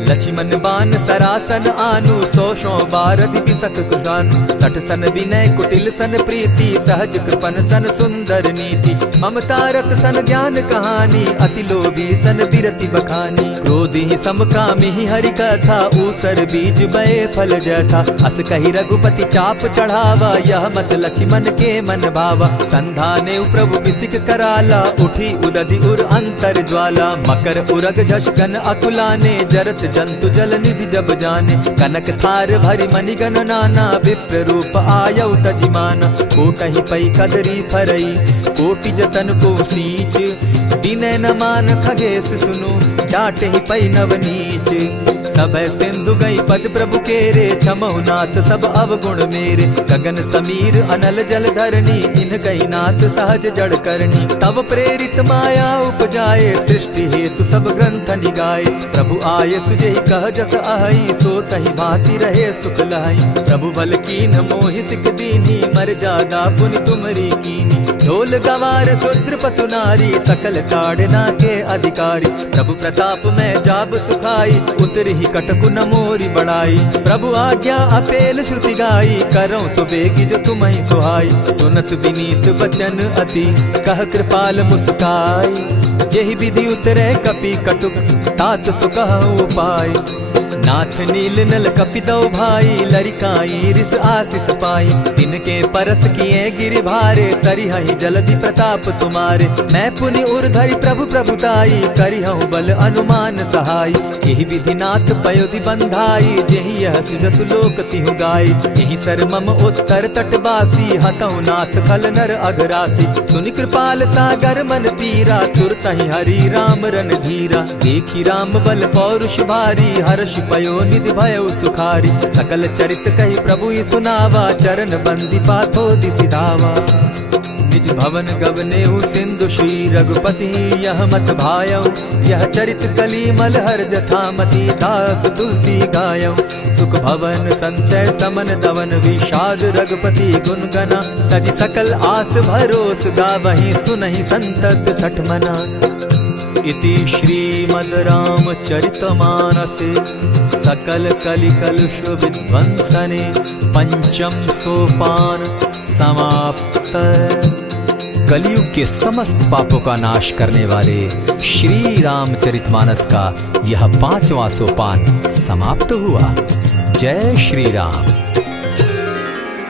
लक्ष्मण बान सरासन आनु, 100 बारधि बिसक कुजानु। 60 सन विनय कुटिल सन प्रीति, सहज कृपन सन सुंदर नीति। ममता रत सन ज्ञान कहानी, अति लोभी सन बिरति बखानी। क्रोधी समकामी हरि कथा, ऊसर बीज बये फल जथा। अस कहि रघुपति चाप चढ़ावा, यह मत लक्ष्मण के मन भावा। संधाने प्रभु बिसिक कराला, उठी उदधि उर अंतर ज्वाला। मकर उरग झष गन अकुलाने, जरत जंतु जल निधि जब जाने। कनक थार भरि मणिगण नाना, विप्र रूप आयउ तजिमाना। को कहीं पई कदरी फरई, कोटि जतन को सींच। विनय न मान खगेश सुनु, डांटे ही पई नवनीच। सब सिंधु गई पद प्रभु केरे, क्षमहु नाथ सब अवगुण मेरे। गगन समीर अनल जल धरनी, इन गई नाथ सहज जड़ करनी। तब प्रेरित माया उपजाए, सृष्टि हेतु सब ग्रंथ निगाए। प्रभु आय सुजेहि कह जस अहई, सो तहि भांति रहे सुख लहई। प्रभु बल कीन मोहि सिख दीनी, मर जादा पुनि तुमरी कीनी। ढोल गवार शूद्र पशु नारी, सकल ताड़ना के अधिकारी। प्रभु प्रताप में जाब सुखाई, उतरि ही कटकु न मोरी बड़ाई। प्रभु आज्ञा अपेल श्रुति गाई, करऊं सुबेगी जो तुम्हि सुहाई। सुनत विनीत बचन अति, कह कृपाल मुस्काई। यही विधि उतरे कपि कटुक, तात सुकहु उपाय। नाथ नील नल कपितौ भाई, लरिकाई रिस आशीष पाई। तिनके परस किए गिरि भारे, तरिहहि जलधि प्रताप तुम्हारे। मैं पुनि उर्धरि प्रभु प्रभुताई, करिहउ बल अनुमान सहाय। यही विधि नाथ पयोधि बंधाई, जेहि यह सुजसु लोक तिहु गाई। यही सर मम उत्तर तटवासी, हतौ नाथ खल नर अघरासी। सुनि कृपाल सागर मन पीरा, तुरतहि हरि राम रन धीरा। देखी राम बल पौरुष भारी, हर्ष पयो निधि भयउ सुखारी। सकल चरित कही प्रभु ही सुनावा, चरण बंदी पाथो दिसि धावा। निज भवन गवनेउ सिंधु श्री रघुपति, यह मत भायउ। यह चरित कली मलहर जथामति, दास तुलसी गायउ। सुख भवन संशय समन दवन, विषाद रघुपति गुण गना। तजि सकल आस भरोस, गावहि सुनहि संतत सठ मना। इति श्रीमद् रामचरितमानसे, सकल कलिकलुष विध्वंसने। पंचम सोपान समाप्त। कलयुग के समस्त पापों का नाश करने वाले श्री रामचरितमानस का यह 5वां सोपान समाप्त हुआ। जय श्री राम।